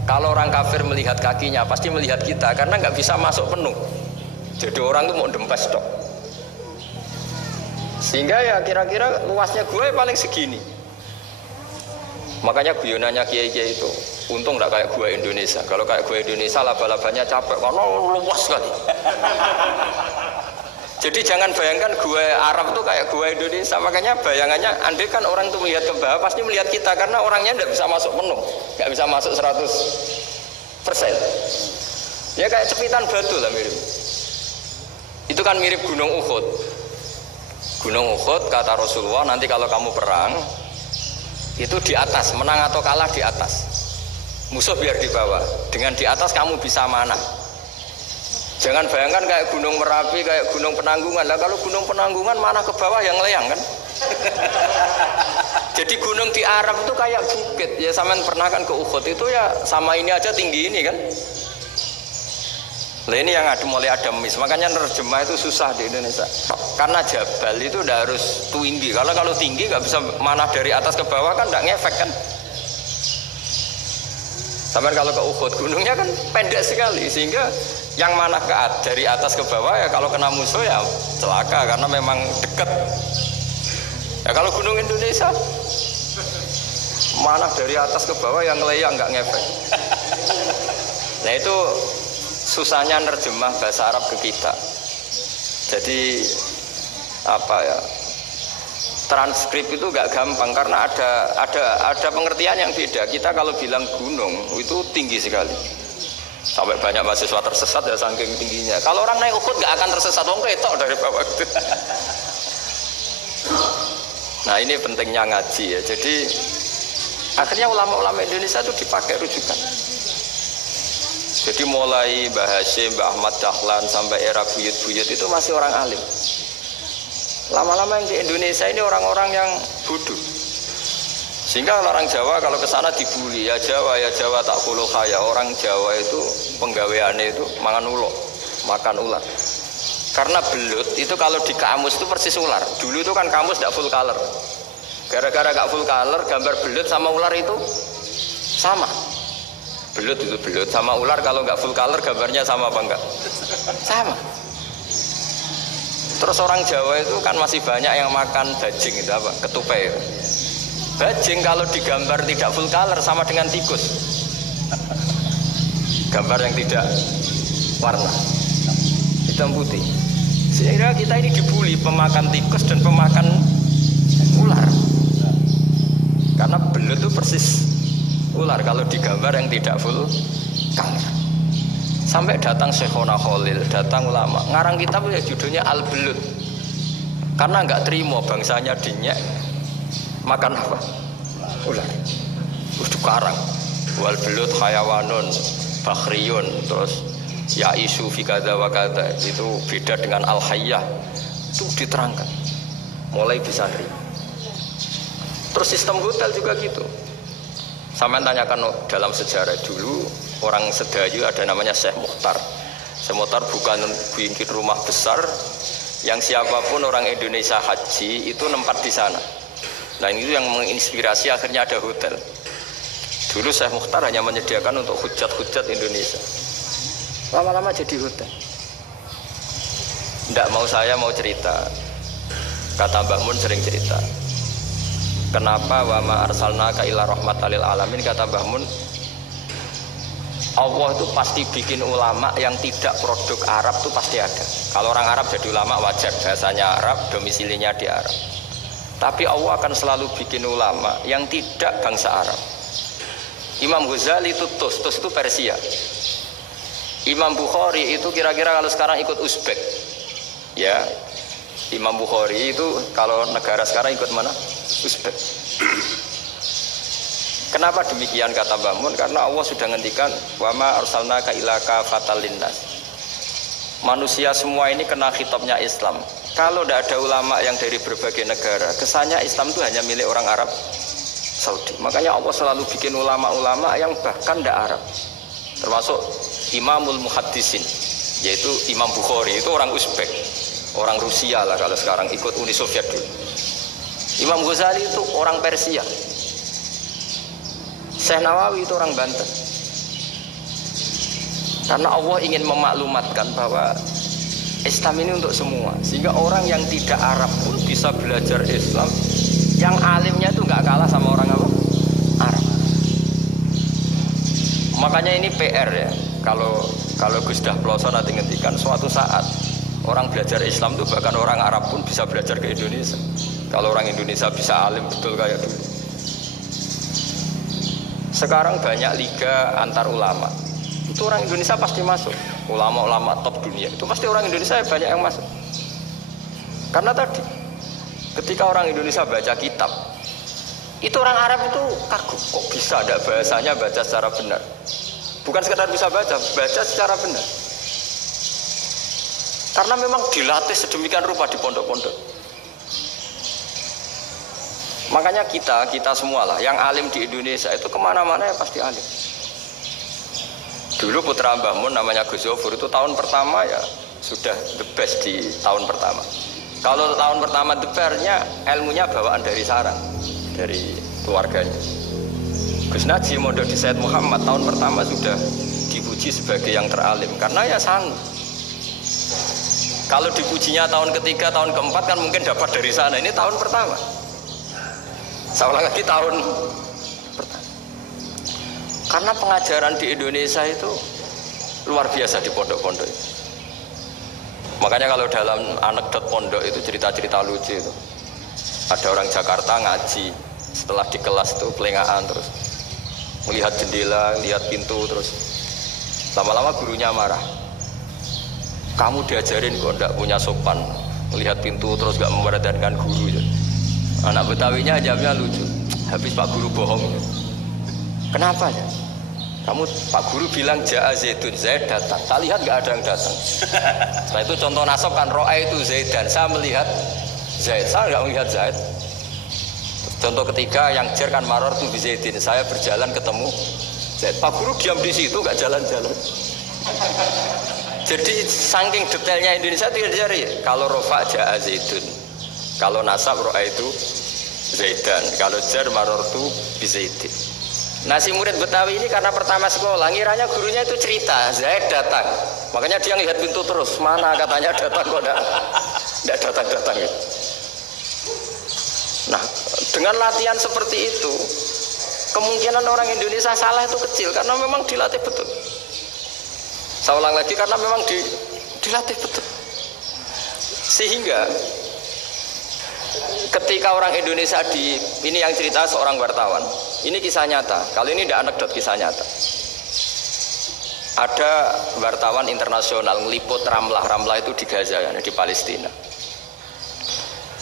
kalau orang kafir melihat kakinya pasti melihat kita karena nggak bisa masuk penuh. Jadi orang itu mau dempes dok. Sehingga ya kira-kira luasnya gua paling segini. Makanya guyonannya kiai-kiai itu untung nggak kayak gua Indonesia. Kalau kayak gua Indonesia laba-labanya capek karena luas sekali. Jadi jangan bayangkan gua Arab itu kayak gua Indonesia. Makanya bayangannya andai kan orang itu melihat ke bawah pasti melihat kita karena orangnya tidak bisa masuk penuh, nggak bisa masuk 100%. Ya kayak cepitan batu lah mirip. Itu kan mirip Gunung Uhud. Gunung Uhud kata Rasulullah, nanti kalau kamu perang itu di atas, menang atau kalah di atas. Musuh biar di bawah. Dengan di atas kamu bisa manah. Jangan bayangkan kayak Gunung Merapi, kayak Gunung Penanggungan. Lah kalau Gunung Penanggungan mana ke bawah yang leyang kan? Jadi gunung di Arab itu kayak bukit. Ya sampean pernah kan ke Uhud itu ya sama ini aja tinggi ini kan? Lah ini yang ada mulai ada mis. Makanya nerjemah itu susah di Indonesia. Karena jabal itu udah harus tinggi. Kalau tinggi nggak bisa mana dari atas ke bawah kan nggak ngefek kan? Sampai kalau ke Uhud gunungnya kan pendek sekali sehingga yang mana dari atas ke bawah ya kalau kena musuh ya celaka karena memang dekat. Ya kalau gunung Indonesia Mana dari atas ke bawah yang ngeleyang nggak ngefek. Nah itu susahnya nerjemah bahasa Arab ke kita. Jadi apa ya? Transkrip itu nggak gampang karena ada pengertian yang beda. Kita kalau bilang gunung itu tinggi sekali. Sampai banyak mahasiswa tersesat ya saking tingginya. Kalau orang naik Uhud nggak akan tersesat, wong ketok dari bawah itu. Nah ini pentingnya ngaji ya. Jadi akhirnya ulama-ulama Indonesia itu dipakai rujukan. Jadi mulai Mbah Hasyim, Mbah Ahmad Dahlan sampai era buyut-buyut itu masih orang alim. Lama-lama yang di Indonesia ini orang-orang yang bodoh. Sehingga orang Jawa kalau ke sana dibully, ya Jawa tak kulu kaya. Orang Jawa itu penggaweannya itu makan ular. Karena belut itu kalau di kamus itu persis ular. Dulu itu kan kamus tidak full color. Gara-gara gak full color, gambar belut sama ular itu sama. Belut itu belut sama ular kalau nggak full color gambarnya sama apa enggak? Sama. Terus orang Jawa itu kan masih banyak yang makan bajing itu apa? Ketupai. Bajing kalau digambar tidak full color sama dengan tikus. Gambar yang tidak warna hitam putih. Sehingga kita ini dibully pemakan tikus dan pemakan ular. Karena belut itu persis ular kalau digambar yang tidak full color. Sampai datang Syekhona Khalil, datang ulama. Ngarang kitab ya judulnya Al-Belut. Karena nggak terima bangsanya dinyek makan apa? Ular. Udah karang. Wal belut hayawanun bakhriyun, terus ya isu fi kadza wa kadza. Itu beda dengan al-hayyah. Itu diterangkan. Mulai bisa nerima. Terus sistem hotel juga gitu. Sampai tanyakan dalam sejarah dulu orang Sedayu ada namanya Syekh Mukhtar. Syekh Mukhtar bukan bikin rumah besar yang siapapun orang Indonesia haji itu nempat di sana. Nah ini yang menginspirasi akhirnya ada hotel. Dulu Syekh Mukhtar hanya menyediakan untuk hujat-hujat Indonesia. Lama-lama jadi hotel. Tidak mau saya mau cerita. Kata Mbah Mun sering cerita. Kenapa wa ma arsalnaka illa rahmatan lil alamin, kata Mbah Mun. Allah itu pasti bikin ulama yang tidak produk Arab itu pasti ada. Kalau orang Arab jadi ulama wajar, bahasanya Arab, domisilinya di Arab. Tapi Allah akan selalu bikin ulama yang tidak bangsa Arab. Imam Ghazali itu Tus itu Persia. Imam Bukhari itu kira-kira kalau sekarang ikut Uzbek. Ya, Imam Bukhari itu kalau negara sekarang ikut mana? Uzbek. Kenapa demikian kata Mbah Mun? Karena Allah sudah ngendikan wa ma arsalnaka illa kafatal linnas. Manusia semua ini kena khitabnya Islam. Kalau tidak ada ulama yang dari berbagai negara, kesannya Islam itu hanya milik orang Arab Saudi. Makanya Allah selalu bikin ulama-ulama yang bahkan tidak Arab. Termasuk Imamul Muhaddisin, yaitu Imam Bukhari, itu orang Uzbek, orang Rusia lah kalau sekarang ikut Uni Soviet dulu. Imam Ghazali itu orang Persia. Syekh Nawawi itu orang Banten. Karena Allah ingin memaklumatkan bahwa Islam ini untuk semua, sehingga orang yang tidak Arab pun bisa belajar Islam. Yang alimnya itu nggak kalah sama orang apa? Arab. Makanya ini PR ya. Kalau Gus Dah Ploso nanti ngendikan suatu saat orang belajar Islam itu bahkan orang Arab pun bisa belajar ke Indonesia. Kalau orang Indonesia bisa alim betul kayak dulu. Sekarang banyak liga antar ulama. Itu orang Indonesia pasti masuk. Ulama-ulama top dunia itu pasti orang Indonesia banyak yang masuk. Karena tadi ketika orang Indonesia baca kitab, itu orang Arab itu kagum, kok bisa ada bahasanya baca secara benar. Bukan sekedar bisa baca secara benar. Karena memang dilatih sedemikian rupa di pondok-pondok. Makanya kita semua lah yang alim di Indonesia itu kemana-mana ya pasti alim. Dulu putra Mbah Mun namanya Gus Zofur itu tahun pertama ya sudah the best di tahun pertama. Kalau tahun pertama the bestnya ilmunya bawaan dari sarang, dari keluarganya. Gus Najim model di Said Muhammad tahun pertama sudah dipuji sebagai yang teralim karena ya sanggup. Kalau dipujinya tahun ketiga, tahun keempat kan mungkin dapat dari sana. Ini tahun pertama. Saya ulang lagi tahun Karena pengajaran di Indonesia itu luar biasa di pondok-pondok itu. Makanya kalau dalam anekdot pondok itu cerita-cerita lucu itu. Ada orang Jakarta ngaji, setelah di kelas itu pelengahan terus melihat jendela, lihat pintu terus lama-lama gurunya marah. Kamu diajarin kok enggak punya sopan, melihat pintu terus gak memperhatikan guru. Anak Betawinya jawabnya lucu. Habis Pak Guru bohong. Kenapa ya? Kamu Pak Guru bilang Ja'a Zaidun, Zaid datang. Saya lihat gak ada yang datang. Setelah itu contoh nasab kan ro'a itu Zaid dan saya melihat Zaid. Saya gak melihat Zaid. Contoh ketiga yang jer kan maror tuh bi Zaidin. Saya berjalan ketemu Zaid. Pak Guru diam di situ gak jalan-jalan. Jadi saking detailnya Indonesia tidak dicari. Kalau rofa Ja'a Zaidun. Kalau nasab ro'a itu Zaidan. Kalau jar maror tuh bi Zaidin. Nah si murid Betawi ini karena pertama sekolah ngiranya gurunya itu cerita Zaid datang, makanya dia lihat pintu terus, mana katanya datang kok enggak datang-datang gitu. Nah dengan latihan seperti itu kemungkinan orang Indonesia salah itu kecil karena memang dilatih betul. Saya ulang lagi karena memang dilatih betul. Sehingga ketika orang Indonesia ini yang cerita seorang wartawan. Ini kisah nyata. Kali ini tidak anekdot, kisah nyata. Ada wartawan internasional meliput Ramlah. Ramlah itu di Gaza, ya, di Palestina.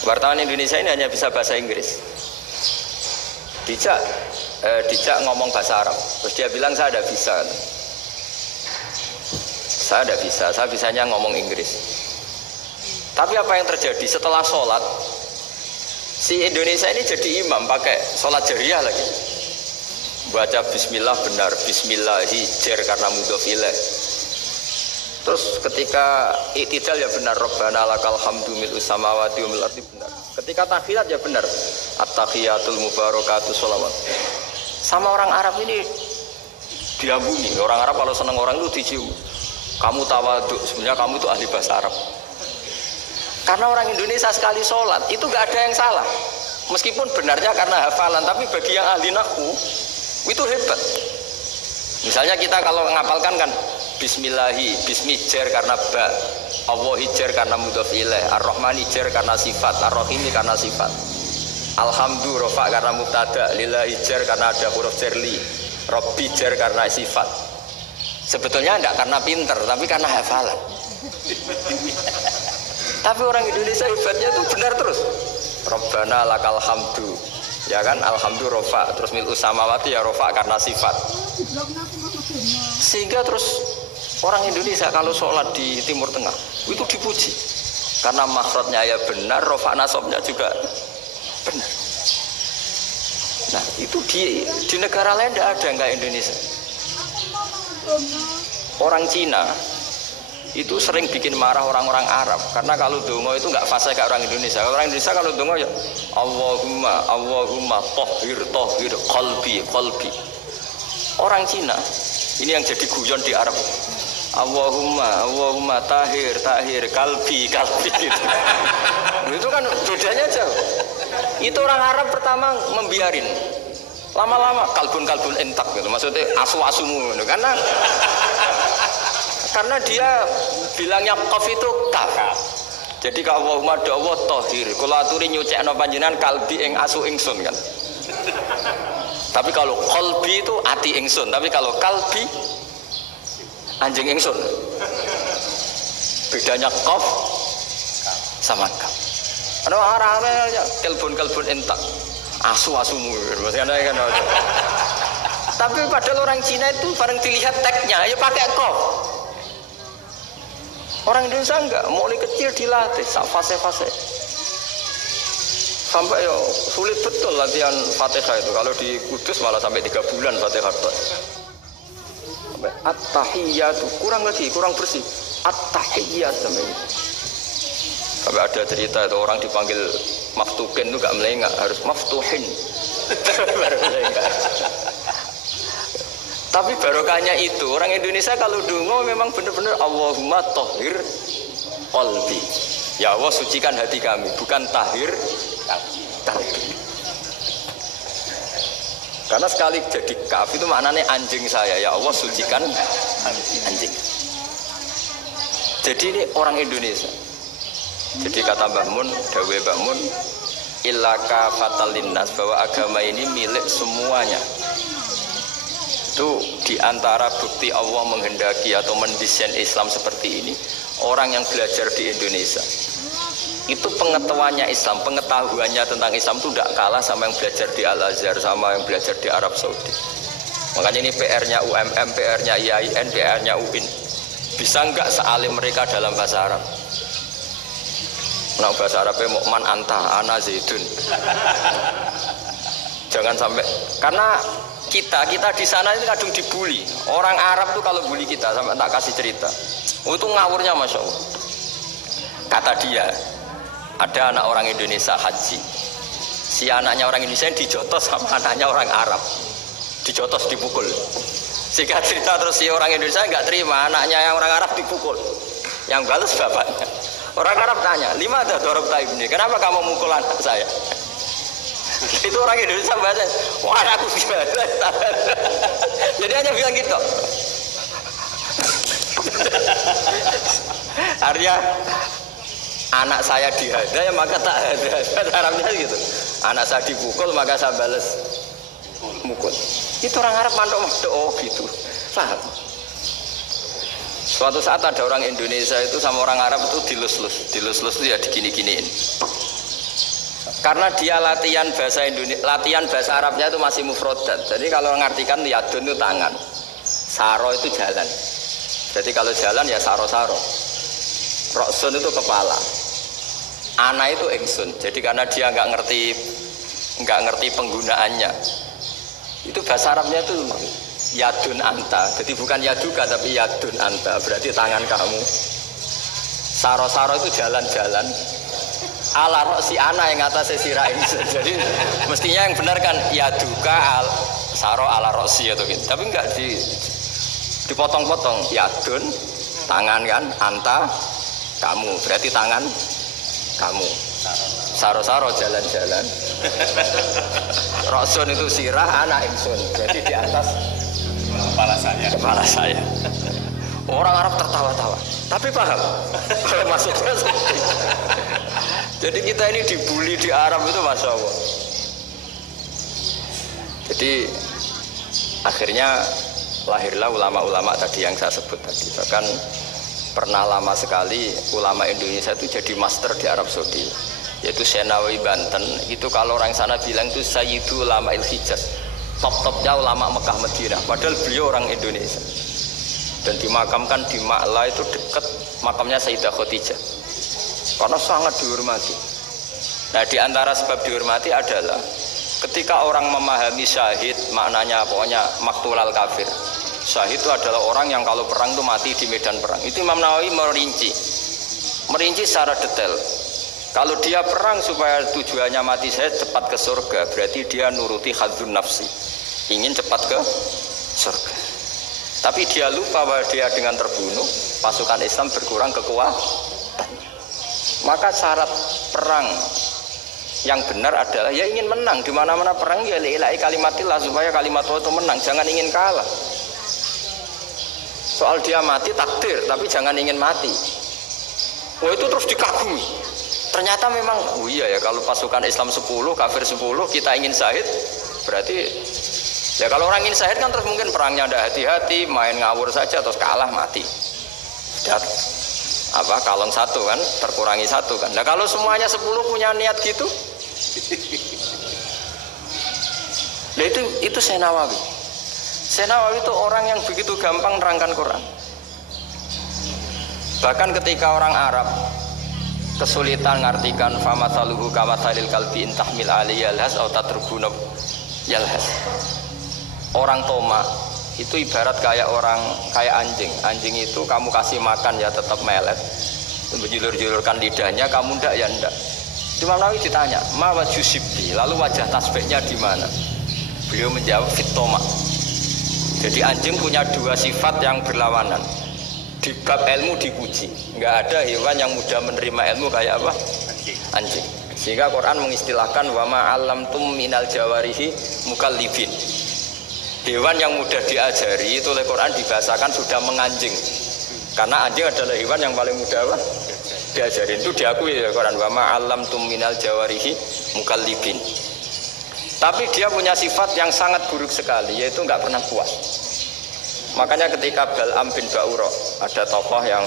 Wartawan Indonesia ini hanya bisa bahasa Inggris. Dijak ngomong bahasa Arab. Terus dia bilang saya tidak bisa. Saya tidak bisa. Saya bisanya ngomong Inggris. Tapi apa yang terjadi setelah sholat? Si Indonesia ini jadi imam pakai sholat jariyah lagi. Baca bismillah benar, bismillahi jer karena mudhof ilaih. Terus ketika i'tidal ya benar, Rabbana lakal hamdu mil'us samawati wa mil'ul ardi benar. Ketika tahiyat ya benar, at-tahiyatul mubarakatuh sholawat. Sama orang Arab ini diambungi. Orang Arab kalau senang orang itu dicium. Kamu tawaduk, sebenarnya kamu itu ahli bahasa Arab. Karena orang Indonesia sekali sholat itu gak ada yang salah. Meskipun benarnya karena hafalan, tapi bagi yang ahli nahwu itu hebat. Misalnya kita kalau ngapalkan kan bismillahi, bismi jer karena ba, Allahi jer karena mudhof ilaih, ar-rahmani jer karena sifat, ar-rahimi karena sifat, alhamdu rofa karena mubtada, lillahi jer karena ada huruf jerli, robbi jer karena sifat. Sebetulnya enggak karena pinter, tapi karena hafalan. Tapi orang Indonesia hebatnya itu benar terus. Rabbana lakal hamdu. Ya kan, alhamdu rofa, terus mil'us samawati ya rofa karena sifat. Sehingga terus orang Indonesia kalau sholat di Timur Tengah itu dipuji. Karena makhrajnya ya benar, rofa nasobnya juga benar. Nah itu di negara lain tidak ada nggak Indonesia. Orang Cina itu sering bikin marah orang-orang Arab karena kalau dongo itu nggak fasih kayak orang Indonesia. Orang Indonesia kalau dongo ya Allahumma tohir qalbi. Orang Cina ini yang jadi guyon di Arab. Allahumma tahir kalbi gitu. Itu kan bedanya jauh. Itu orang Arab pertama membiarin. Lama-lama kalbun entak gitu. Maksudnya asu-asumu gitu. Karena dia bilangnya qaf itu kaf. Jadi kalau Allahumma dawa tohir, kula aturi nyucekno panjenengan kalbi ing asu ingsun kan. Tapi kalau qalbi itu ati ingsun, tapi kalau kalbi anjing ingsun. Bedanya qaf sama kaf. Ana orang ya kalbun entak. Asu-asumu maksudnya kan. Tapi padahal orang Cina itu bareng dilihat teksnya ya pakai qaf. Orang Indonesia enggak, mulai kecil dilatih fase-fase. Sampai ya sulit betul latihan Fatihah itu. Kalau di Kudus malah sampai 3 bulan Fatihah. Sampai at-tahiyyatu, kurang bersih. At-tahiyyat namanya. Sampai ada cerita itu orang dipanggil maftuhin itu enggak melengak, harus maftuhin. Baru melengak. Tapi barokahnya itu orang Indonesia kalau dungo memang benar-benar Allahumma tohir qalbi. Ya Allah sucikan hati kami, bukan tahir kalbi. Karena sekali jadi kaf itu maknanya anjing saya, ya Allah sucikan anjing. Jadi ini orang Indonesia. Jadi kata Mbah Mun, dawuh Mbah Mun, illaka fatal linnas, bahwa agama ini milik semuanya. Itu diantara bukti Allah menghendaki atau mendesain Islam seperti ini, orang yang belajar di Indonesia itu pengetahuannya Islam, pengetahuannya tentang Islam itu tidak kalah sama yang belajar di Al-Azhar, sama yang belajar di Arab Saudi. Makanya ini PR-nya UMM, PR-nya IAIN, PR-nya UIN. Bisa enggak sealim mereka dalam bahasa Arab? Nah, bahasa Arabnya man anta, ana zaidun. Jangan sampai, karena kita di sana itu kadang dibully. Orang Arab tuh kalau bully kita, sampai tak kasih cerita. Itu ngawurnya Masya Allah. Kata dia, ada anak orang Indonesia haji. Si anaknya orang Indonesia dijotos sama anaknya orang Arab. Dijotos, dipukul. Sehingga cerita terus si orang Indonesia nggak terima, anaknya yang orang Arab dipukul. Yang balas bapaknya. Orang Arab tanya, lima ada dorok taib ini, kenapa kamu mukul anak saya? Itu orang Indonesia bahasa, wah aku gimana? Jadi hanya bilang gitu. Artinya anak saya dihada ya maka tak ada. Arabnya gitu. Anak saya dipukul maka saya balas mukul. Itu orang Arab mantok-mantok oh gitu. Paham? Suatu saat ada orang Indonesia itu sama orang Arab itu dilus-lus itu ya digini-giniin. Karena dia latihan bahasa Indonesia, latihan bahasa Arabnya itu masih mufrodat. Jadi kalau mengartikan yadun itu tangan, saro itu jalan. Jadi kalau jalan ya saro-saro. Roksun itu kepala, ana itu ingsun. Jadi karena dia nggak ngerti penggunaannya, itu bahasa Arabnya itu yadun anta. Jadi bukan yaduka tapi yadun anta. Berarti tangan kamu. Saro-saro itu jalan-jalan. Ala roksi ana yang atasnya sirah ingsun. Jadi mestinya yang benar kan yaduka saro ala roksi atau gitu. Tapi enggak dipotong-potong. Yadun tangan kan, anta kamu. Berarti tangan kamu. Saro-saro jalan-jalan. Roksun itu sirah, anak ingsun. Jadi di atas kepala saya. Orang Arab tertawa-tawa, tapi paham maksudnya seperti. Jadi kita ini dibully di Arab itu Masya Allah. Jadi akhirnya lahirlah ulama-ulama tadi yang saya sebut tadi. Bahkan pernah lama sekali ulama Indonesia itu jadi master di Arab Saudi, yaitu Senawi Banten. Itu kalau orang sana bilang itu Sayyidu Ulama Il-Hijaz, top-topnya ulama Mekah Madinah. Padahal beliau orang Indonesia. Dan dimakamkan di Ma'la itu dekat makamnya Sayyidah Khadijah. Karena sangat dihormati. Nah, di antara sebab dihormati adalah ketika orang memahami syahid, maknanya pokoknya maktulal kafir. Syahid itu adalah orang yang kalau perang itu mati di medan perang. Itu Imam Nawawi merinci secara detail. Kalau dia perang supaya tujuannya mati syahid cepat ke surga, berarti dia nuruti hadzun nafsi, ingin cepat ke surga. Tapi dia lupa bahwa dia dengan terbunuh pasukan Islam berkurang kekuatan. Maka syarat perang yang benar adalah ya ingin menang. Di mana-mana perang ya lillahi kalimatillah, supaya kalimat Allah itu menang, jangan ingin kalah. Soal dia mati takdir, tapi jangan ingin mati. Oh itu terus dikagumi. Ternyata memang oh iya ya, kalau pasukan Islam 10 kafir 10 kita ingin syahid, berarti ya kalau orang ingin syahid kan terus mungkin perangnya ada hati-hati, main ngawur saja terus kalah mati. Sudah kalong satu kan, terkurangi satu kan. Nah kalau semuanya 10 punya niat gitu, nah itu Senawawi. Senawawi itu orang yang begitu gampang nerangkan Quran. Bahkan ketika orang Arab kesulitan ngartikan famathaluhu kamathalil kalbi intahmil alaihi yalhas atau tatrukuna yalhas. Orang Toma itu ibarat kayak anjing. Anjing itu kamu kasih makan ya tetap melet, menjulur-julurkan lidahnya, kamu ndak ya ndak. Imam Nawawi ditanya, ma wajhu sibbi, lalu wajah tasbihnya di mana? Beliau menjawab fit Toma. Jadi anjing punya dua sifat yang berlawanan. Di bab ilmu dipuji, nggak ada hewan yang mudah menerima ilmu kayak apa? Anjing. Sehingga Quran mengistilahkan wa ma 'allamtum minal jawarihi mukallibin. Hewan yang mudah diajari itu oleh Quran dibahasakan sudah menganjing. Karena anjing adalah hewan yang paling mudah diajarin, itu diakui oleh Quran. Wa ma 'allamtum minal jawarihi mukallibin. Tapi dia punya sifat yang sangat buruk sekali, yaitu enggak pernah puas. Makanya ketika Bal'am bin Ba'ura, ada tokoh yang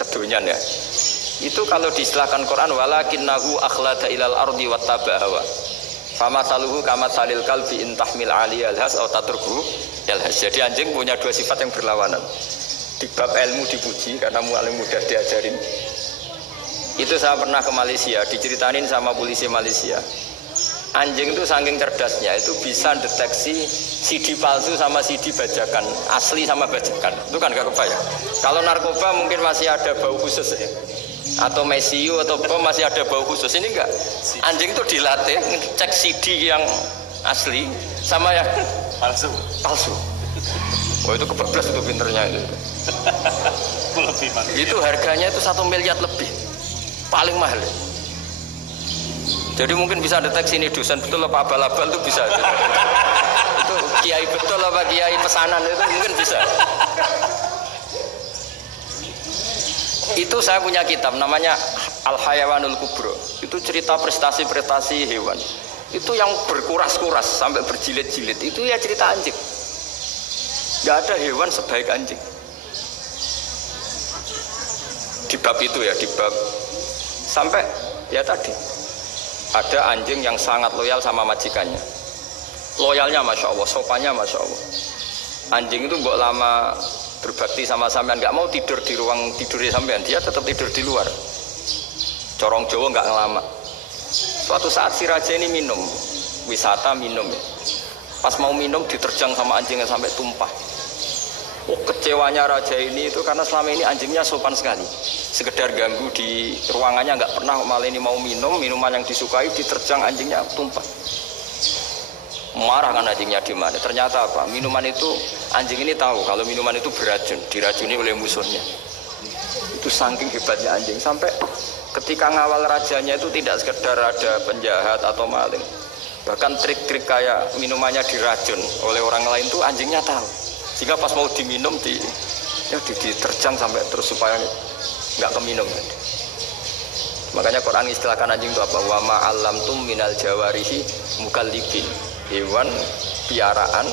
kedonyan ya, itu kalau diistilahkan Quran walakinnahu akhlada ilal ardi wattaba hawa famathaluhu kamathalil kalbi in tahmil 'alaihi alhas aw tatruku yalhas. Jadi anjing punya dua sifat yang berlawanan. Di bab ilmu dipuji karena paling mudah diajarin. Itu saya pernah ke Malaysia, diceritain sama polisi Malaysia. Anjing itu saking cerdasnya itu bisa deteksi CD palsu sama CD bajakan, asli sama bajakan. Itu kan gak kebayang. Kalau narkoba mungkin masih ada bau khusus ya. Atau mesiu atau bom masih ada bau khusus. Ini enggak. Anjing itu dilatih cek CD yang asli sama yang palsu. Oh itu kebablas itu pinternya itu. Itu harganya itu 1 miliar lebih. Paling mahal. Jadi mungkin bisa deteksi ini dosen betul apa abal-abal itu bisa. Itu kiai betul apa kiai pesanan itu mungkin bisa. Itu saya punya kitab namanya Al-Hayawanul Kubro. Itu cerita prestasi-prestasi hewan. Itu yang berkuras-kuras sampai berjilid-jilid. Itu ya cerita anjing. Gak ada hewan sebaik anjing. Di bab itu ya, di bab sampai ya tadi ada anjing yang sangat loyal sama majikannya. Loyalnya Masya Allah, sopannya Masya Allah. Anjing itu mbok lama berbakti sama sampean, nggak mau tidur di ruang tidurnya sampean, dia tetap tidur di luar. Corong Jawa nggak ngelama. Suatu saat si raja ini minum, wisata minum. Pas mau minum diterjang sama anjingnya sampai tumpah. Oh, kecewanya raja ini itu karena selama ini anjingnya sopan sekali. Sekedar ganggu di ruangannya nggak pernah, malah ini mau minum, minuman yang disukai diterjang anjingnya tumpah. Marah kan anjingnya di mana? Ternyata apa? Minuman itu, anjing ini tahu kalau minuman itu beracun, diracuni oleh musuhnya. Itu saking hebatnya anjing sampai ketika ngawal rajanya itu tidak sekedar ada penjahat atau maling, bahkan trik-trik kayak minumannya diracun oleh orang lain tuh anjingnya tahu. Sehingga pas mau diminum diterjang sampai terus supaya nggak keminum. Makanya Quran istilahkan anjing itu apa? Wa ma 'allamtum minal jawarihi mukallibin. Hewan piaraan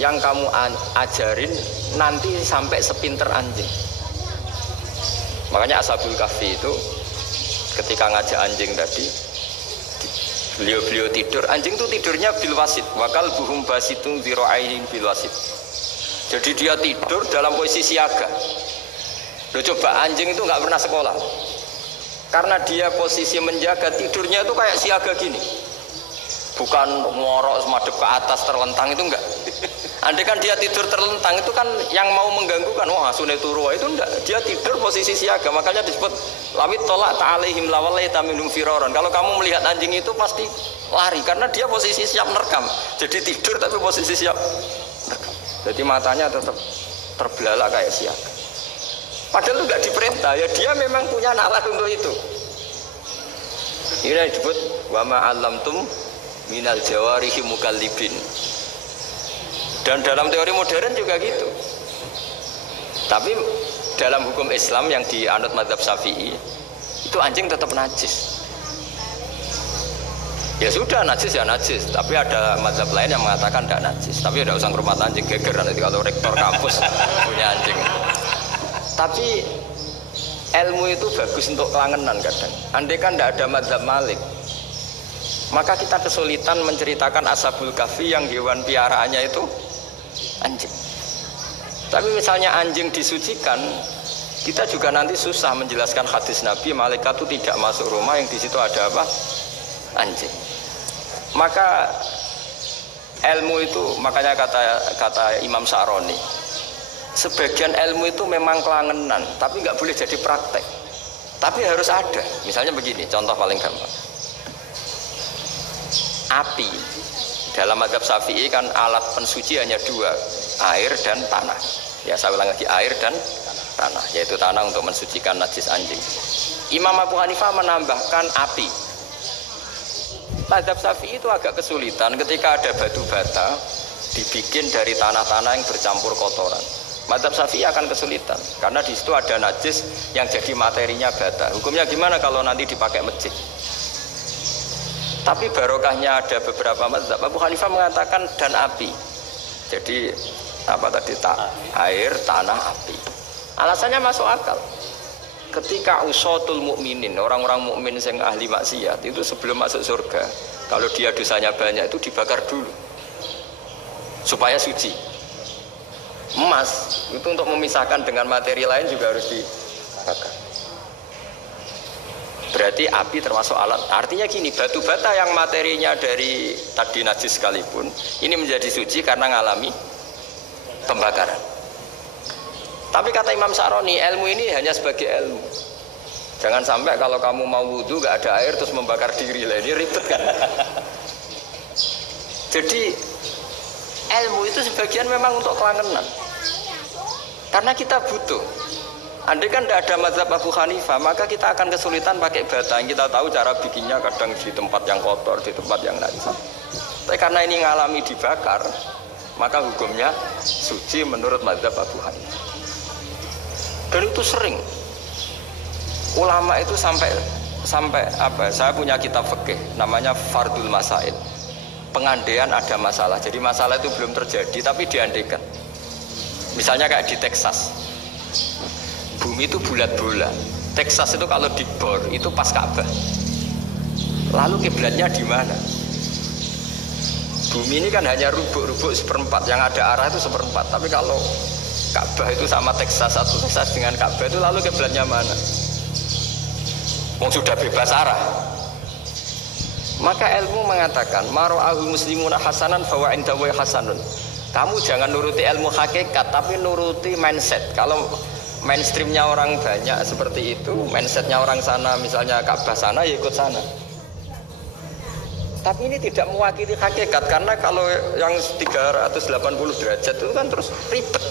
yang kamu ajarin nanti sampai sepinter anjing. Makanya Ashabul Kahfi itu ketika ngajak anjing tadi, beliau tidur, anjing itu tidurnya bil wasit, wakal buhum basitun dzira'ain bil wasit. Jadi dia tidur dalam posisi siaga. Loh, coba anjing itu nggak pernah sekolah, karena dia posisi menjaga, tidurnya itu kayak siaga gini, bukan ngorok semadep ke atas terlentang, itu enggak. Andai kan dia tidur terlentang itu kan yang mau mengganggu kan, wah sunai turu, itu enggak. Dia tidur posisi siaga, makanya disebut lawit tolak ta'alaihim lawalaita minhum firaron. Kalau kamu melihat anjing itu pasti lari karena dia posisi siap merekam. Jadi tidur tapi posisi siap merekam. Jadi matanya tetap terbelalak kayak siaga. Padahal itu enggak diperintah, ya dia memang punya nalar untuk itu. Ini disebut wa ma 'allamtum minal jawarihi mukallibin. Dan dalam teori modern juga gitu. Tapi dalam hukum Islam yang dianut mazhab Syafi'i itu anjing tetap najis. Ya sudah, najis ya najis. Tapi ada mazhab lain yang mengatakan tidak najis. Tapi tidak usah ngurmat anjing, geger nanti kalau rektor kampus punya anjing. Tapi ilmu itu bagus untuk kelangenan kadang. Andai kan tidak ada mazhab Malik, maka kita kesulitan menceritakan Ashabul Kahfi yang hewan piaraannya itu anjing. Tapi misalnya anjing disucikan, kita juga nanti susah menjelaskan hadis Nabi malaikat itu tidak masuk rumah yang di situ ada apa? Anjing. Maka ilmu itu, makanya kata Imam Sa'roni, sebagian ilmu itu memang kelangenan, tapi nggak boleh jadi praktek. Tapi harus ada. Misalnya begini, contoh paling gampang. Api dalam mazhab Syafi'i kan alat pensuci hanya dua, air dan tanah. Ya saya ulang lagi, air dan tanah, yaitu tanah untuk mensucikan najis anjing. Imam Abu Hanifah menambahkan api. Mazhab Syafi'i itu agak kesulitan ketika ada batu bata, dibikin dari tanah-tanah yang bercampur kotoran. Mazhab Syafi'i akan kesulitan karena di situ ada najis yang jadi materinya bata. Hukumnya gimana kalau nanti dipakai masjid? Tapi barokahnya ada beberapa mazhab. Abu Hanifah mengatakan dan api. Jadi apa tadi air, tanah, api. Alasannya masuk akal. Ketika usatul mukminin, orang-orang mukmin yang ahli maksiat itu sebelum masuk surga, kalau dia dosanya banyak itu dibakar dulu supaya suci. Emas itu untuk memisahkan dengan materi lain juga harus dibakar. Berarti api termasuk alat. Artinya gini, batu bata yang materinya dari tadi najis sekalipun ini menjadi suci karena ngalami pembakaran. Tapi kata Imam Sa'roni, ilmu ini hanya sebagai ilmu. Jangan sampai kalau kamu mau wudhu gak ada air terus membakar diri lah, ini ribet kan. Jadi ilmu itu sebagian memang untuk kelangenan. Karena kita butuh. Andai kan tidak ada mazhab Abu Hanifah, maka kita akan kesulitan pakai bata. Yang kita tahu cara bikinnya kadang di tempat yang kotor, di tempat yang najis. Tapi karena ini ngalami dibakar, maka hukumnya suci menurut mazhab Abu Hanifah. Dan itu sering ulama itu sampai apa? Saya punya kitab fikih namanya Fardul Masail. Pengandaian ada masalah. Jadi masalah itu belum terjadi tapi diandaikan. Misalnya kayak di Texas. Bumi itu bulat bola. Texas itu kalau dibor itu pas Ka'bah. Lalu kiblatnya di mana? Bumi ini kan hanya rubuk-rubuk seperempat, yang ada arah itu seperempat. Tapi kalau Ka'bah itu sama Texas, satu Texas dengan Ka'bah itu lalu kiblatnya mana? Wong sudah bebas arah. Maka ilmu mengatakan mara'ahul muslimuna hasanan fawa indahu hasanun. Kamu jangan nuruti ilmu hakikat tapi nuruti mindset. Kalau mainstreamnya orang banyak seperti itu, mindsetnya orang sana misalnya Ka'bah sana ya ikut sana. Tapi ini tidak mewakili hakikat karena kalau yang 380 derajat itu kan terus ribet.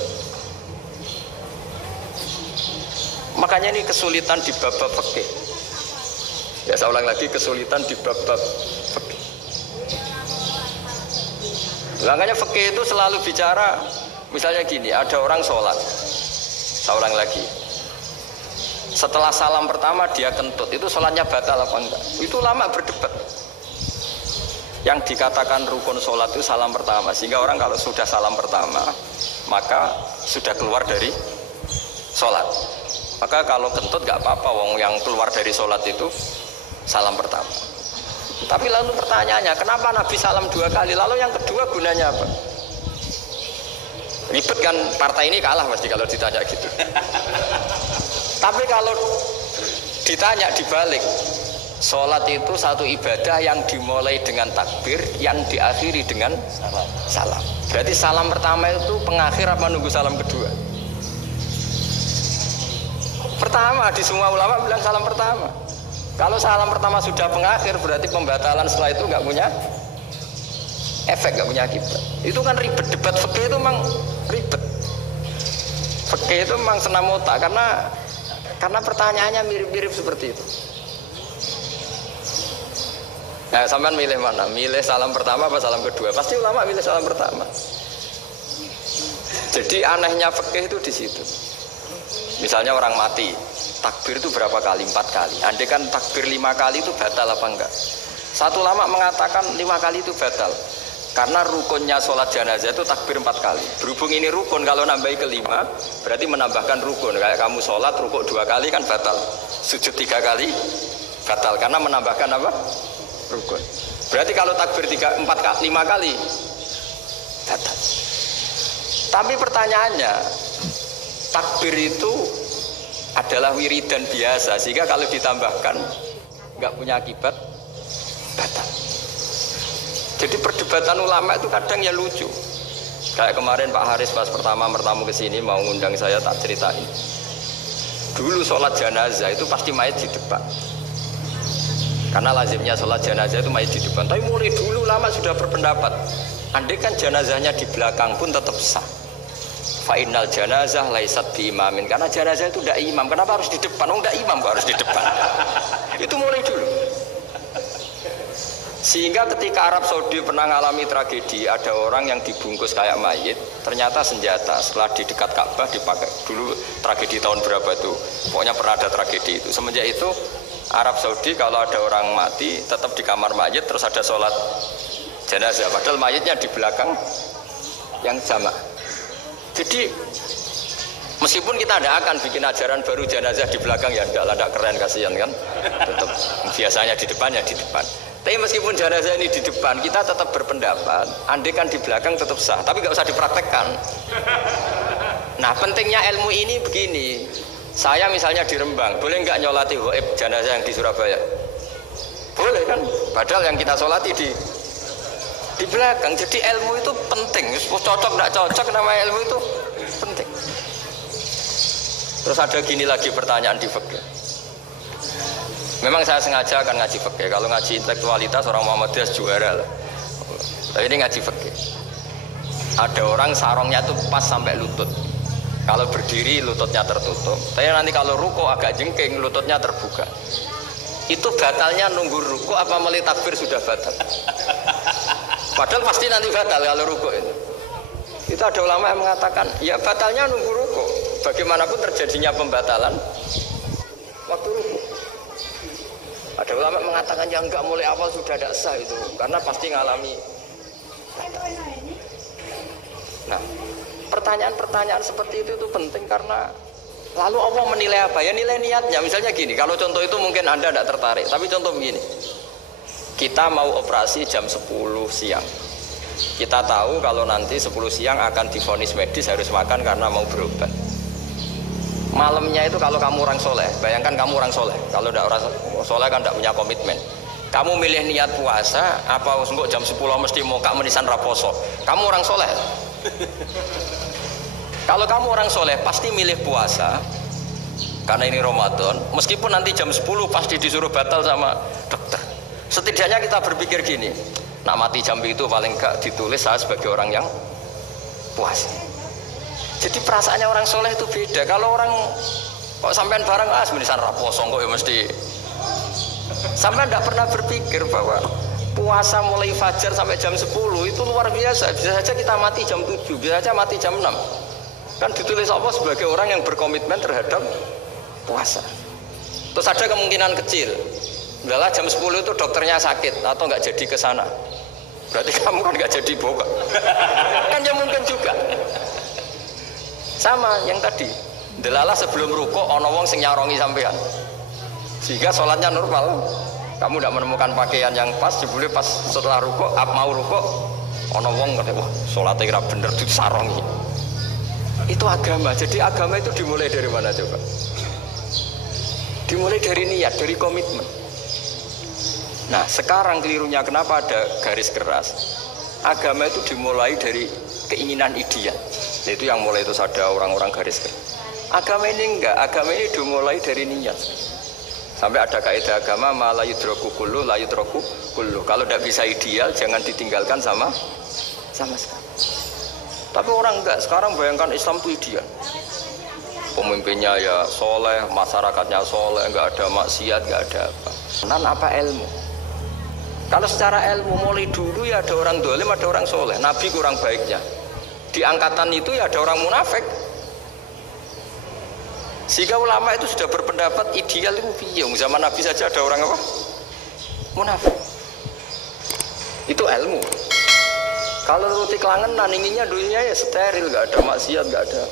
Makanya ini kesulitan di bab-bab fikih. Ya saya ulang lagi, kesulitan di bab-bab fikih. Makanya fikih itu selalu bicara, misalnya gini, ada orang sholat. Saya ulang lagi. Setelah salam pertama dia kentut, itu sholatnya batal apa enggak? Itu lama berdebat. Yang dikatakan rukun sholat itu salam pertama. Sehingga orang kalau sudah salam pertama, maka sudah keluar dari sholat. Maka kalau kentut gak apa-apa, wong yang keluar dari sholat itu salam pertama. Tapi lalu pertanyaannya, kenapa Nabi salam 2 kali? Lalu yang kedua gunanya apa? Ribet kan, partai ini kalah pasti kalau ditanya gitu. Tapi kalau ditanya dibalik, sholat itu satu ibadah yang dimulai dengan takbir, yang diakhiri dengan salam. Berarti salam pertama itu pengakhir apa nunggu salam kedua? Pertama, di semua ulama bilang salam pertama. Kalau salam pertama sudah pengakhir, berarti pembatalan setelah itu nggak punya efek, nggak punya akibat. Itu kan ribet, debat fikih itu memang ribet. Fikih itu memang senam otak karena pertanyaannya mirip-mirip seperti itu. Nah, sampean milih mana? Milih salam pertama apa salam kedua? Pasti ulama milih salam pertama. Jadi anehnya fikih itu di situ. Misalnya orang mati, takbir itu berapa kali? 4 kali. Andai kan takbir 5 kali itu batal apa enggak? Satu ulama mengatakan 5 kali itu batal. Karena rukunnya sholat jenazah itu takbir 4 kali. Berhubung ini rukun, kalau nambahi ke 5, berarti menambahkan rukun. Kayak kamu sholat rukuk 2 kali kan batal. Sujud 3 kali batal. Karena menambahkan apa? Rukun. Berarti kalau takbir 5 kali batal. Tapi pertanyaannya, takbir itu adalah wiridan biasa, sehingga kalau ditambahkan nggak punya akibat batal. Jadi perdebatan ulama itu kadang ya lucu. Kayak kemarin Pak Haris pas pertama bertamu ke sini mau ngundang saya, tak ceritain. Dulu sholat jenazah itu pasti mayat di depan. Karena lazimnya sholat jenazah itu mayat di depan. Tapi mulai dulu ulama sudah berpendapat, andai kan jenazahnya di belakang pun tetap sah. Fainal janazah laisat bi imamin, karena jenazah itu tidak imam. Kenapa harus di depan? Oh, tidak imam kok harus di depan. Itu mulai dulu. Sehingga ketika Arab Saudi pernah mengalami tragedi, ada orang yang dibungkus kayak mayit, ternyata senjata. Setelah di dekat Ka'bah dipakai. Dulu tragedi tahun berapa itu? Pokoknya pernah ada tragedi itu. Semenjak itu Arab Saudi kalau ada orang mati tetap di kamar mayit, terus ada sholat jenazah. Padahal mayitnya di belakang yang sama. Jadi meskipun kita tidak akan bikin ajaran baru jenazah di belakang, ya enggak keren, kasihan kan. Tetap biasanya di depan ya di depan. Tapi meskipun jenazah ini di depan, kita tetap berpendapat andai kan di belakang tetap sah, tapi nggak usah dipraktekkan. Nah pentingnya ilmu ini begini, saya misalnya di Rembang, boleh nggak nyolati ghaib jenazah yang di Surabaya? Boleh kan, padahal yang kita solati di belakang. Jadi ilmu itu penting, cocok nggak cocok, nama ilmu itu penting. Terus ada gini lagi pertanyaan di fikih. Memang saya sengaja akan ngaji fikih. Kalau ngaji intelektualitas orang Muhammadiyah juara lah. Tapi ini ngaji fikih. Ada orang sarongnya itu pas sampai lutut. Kalau berdiri lututnya tertutup. Tapi nanti kalau ruko agak jengking lututnya terbuka. Itu batalnya nunggu ruko apa mulai takbir sudah batal? Padahal pasti nanti batal kalau ruko itu. Itu ada ulama yang mengatakan ya batalnya nunggu ruko. Bagaimanapun terjadinya pembatalan waktu ruko. Ada ulama mengatakan yang enggak mulai awal sudah tidak sah itu karena pasti ngalami. Nah, pertanyaan-pertanyaan seperti itu penting karena lalu Allah menilai apa? Ya nilai niatnya. Misalnya gini, kalau contoh itu mungkin Anda tidak tertarik, tapi contoh begini. Kita mau operasi jam 10 siang. Kita tahu kalau nanti 10 siang akan divonis medis harus makan karena mau berobat. Malamnya itu kalau kamu orang soleh, bayangkan kamu orang soleh. Kalau tidak orang soleh kan tidak punya komitmen. Kamu milih niat puasa, apa enggak jam 10 mesti mau kak menisan raposo. Kamu orang soleh. Kalau kamu orang soleh pasti milih puasa karena ini Ramadan. Meskipun nanti jam 10 pasti disuruh batal sama dokter. Setidaknya kita berpikir gini, nak mati jam itu paling enggak ditulis saya sebagai orang yang puasa. Jadi perasaannya orang soleh itu beda. Kalau orang kok sampean barang menisan raposo kok ya mesti. Sampean tidak pernah berpikir bahwa puasa mulai fajar sampai jam 10 itu luar biasa. Bisa saja kita mati jam 7, bisa saja mati jam 6. Kan ditulis Allah sebagai orang yang berkomitmen terhadap puasa. Terus ada kemungkinan kecil, adalah jam 10 itu dokternya sakit atau nggak jadi ke sana. Berarti kamu kan nggak jadi boga. Kan ya mungkin juga. Sama yang tadi, delalah sebelum ruko ono wong sing nyarongi sampean. Sehingga sholatnya normal. Kamu tidak menemukan pakaian yang pas, jebule pas setelah ruko, mau ruko, ono wong kata, wah sholatnya kira bener disarongi. Itu agama. Jadi agama itu dimulai dari mana coba? Dimulai dari niat, dari komitmen. Nah sekarang kelirunya kenapa ada garis keras? Agama itu dimulai dari keinginan ideal. Itu yang mulai itu ada orang-orang garis keras. Agama ini enggak, agama ini dimulai dari niat. Sampai ada kaidah agama la yudroku kullu la yudroku kullu. Kalau tidak bisa ideal jangan ditinggalkan sama sekali. Tapi orang enggak, sekarang bayangkan Islam itu ideal. Pemimpinnya ya soleh, masyarakatnya soleh, enggak ada maksiat, enggak ada apa. Nan apa ilmu? Kalau secara ilmu mulai dulu ya ada orang dolim, ada orang soleh. Nabi kurang baiknya. Di angkatan itu ya ada orang munafik. Sehingga ulama itu sudah berpendapat ideal itu piye. Zaman Nabi saja ada orang apa? Munafik. Itu ilmu. Kalau nuruti kelangenan inginnya dunia ya steril, nggak ada maksiat, nggak ada.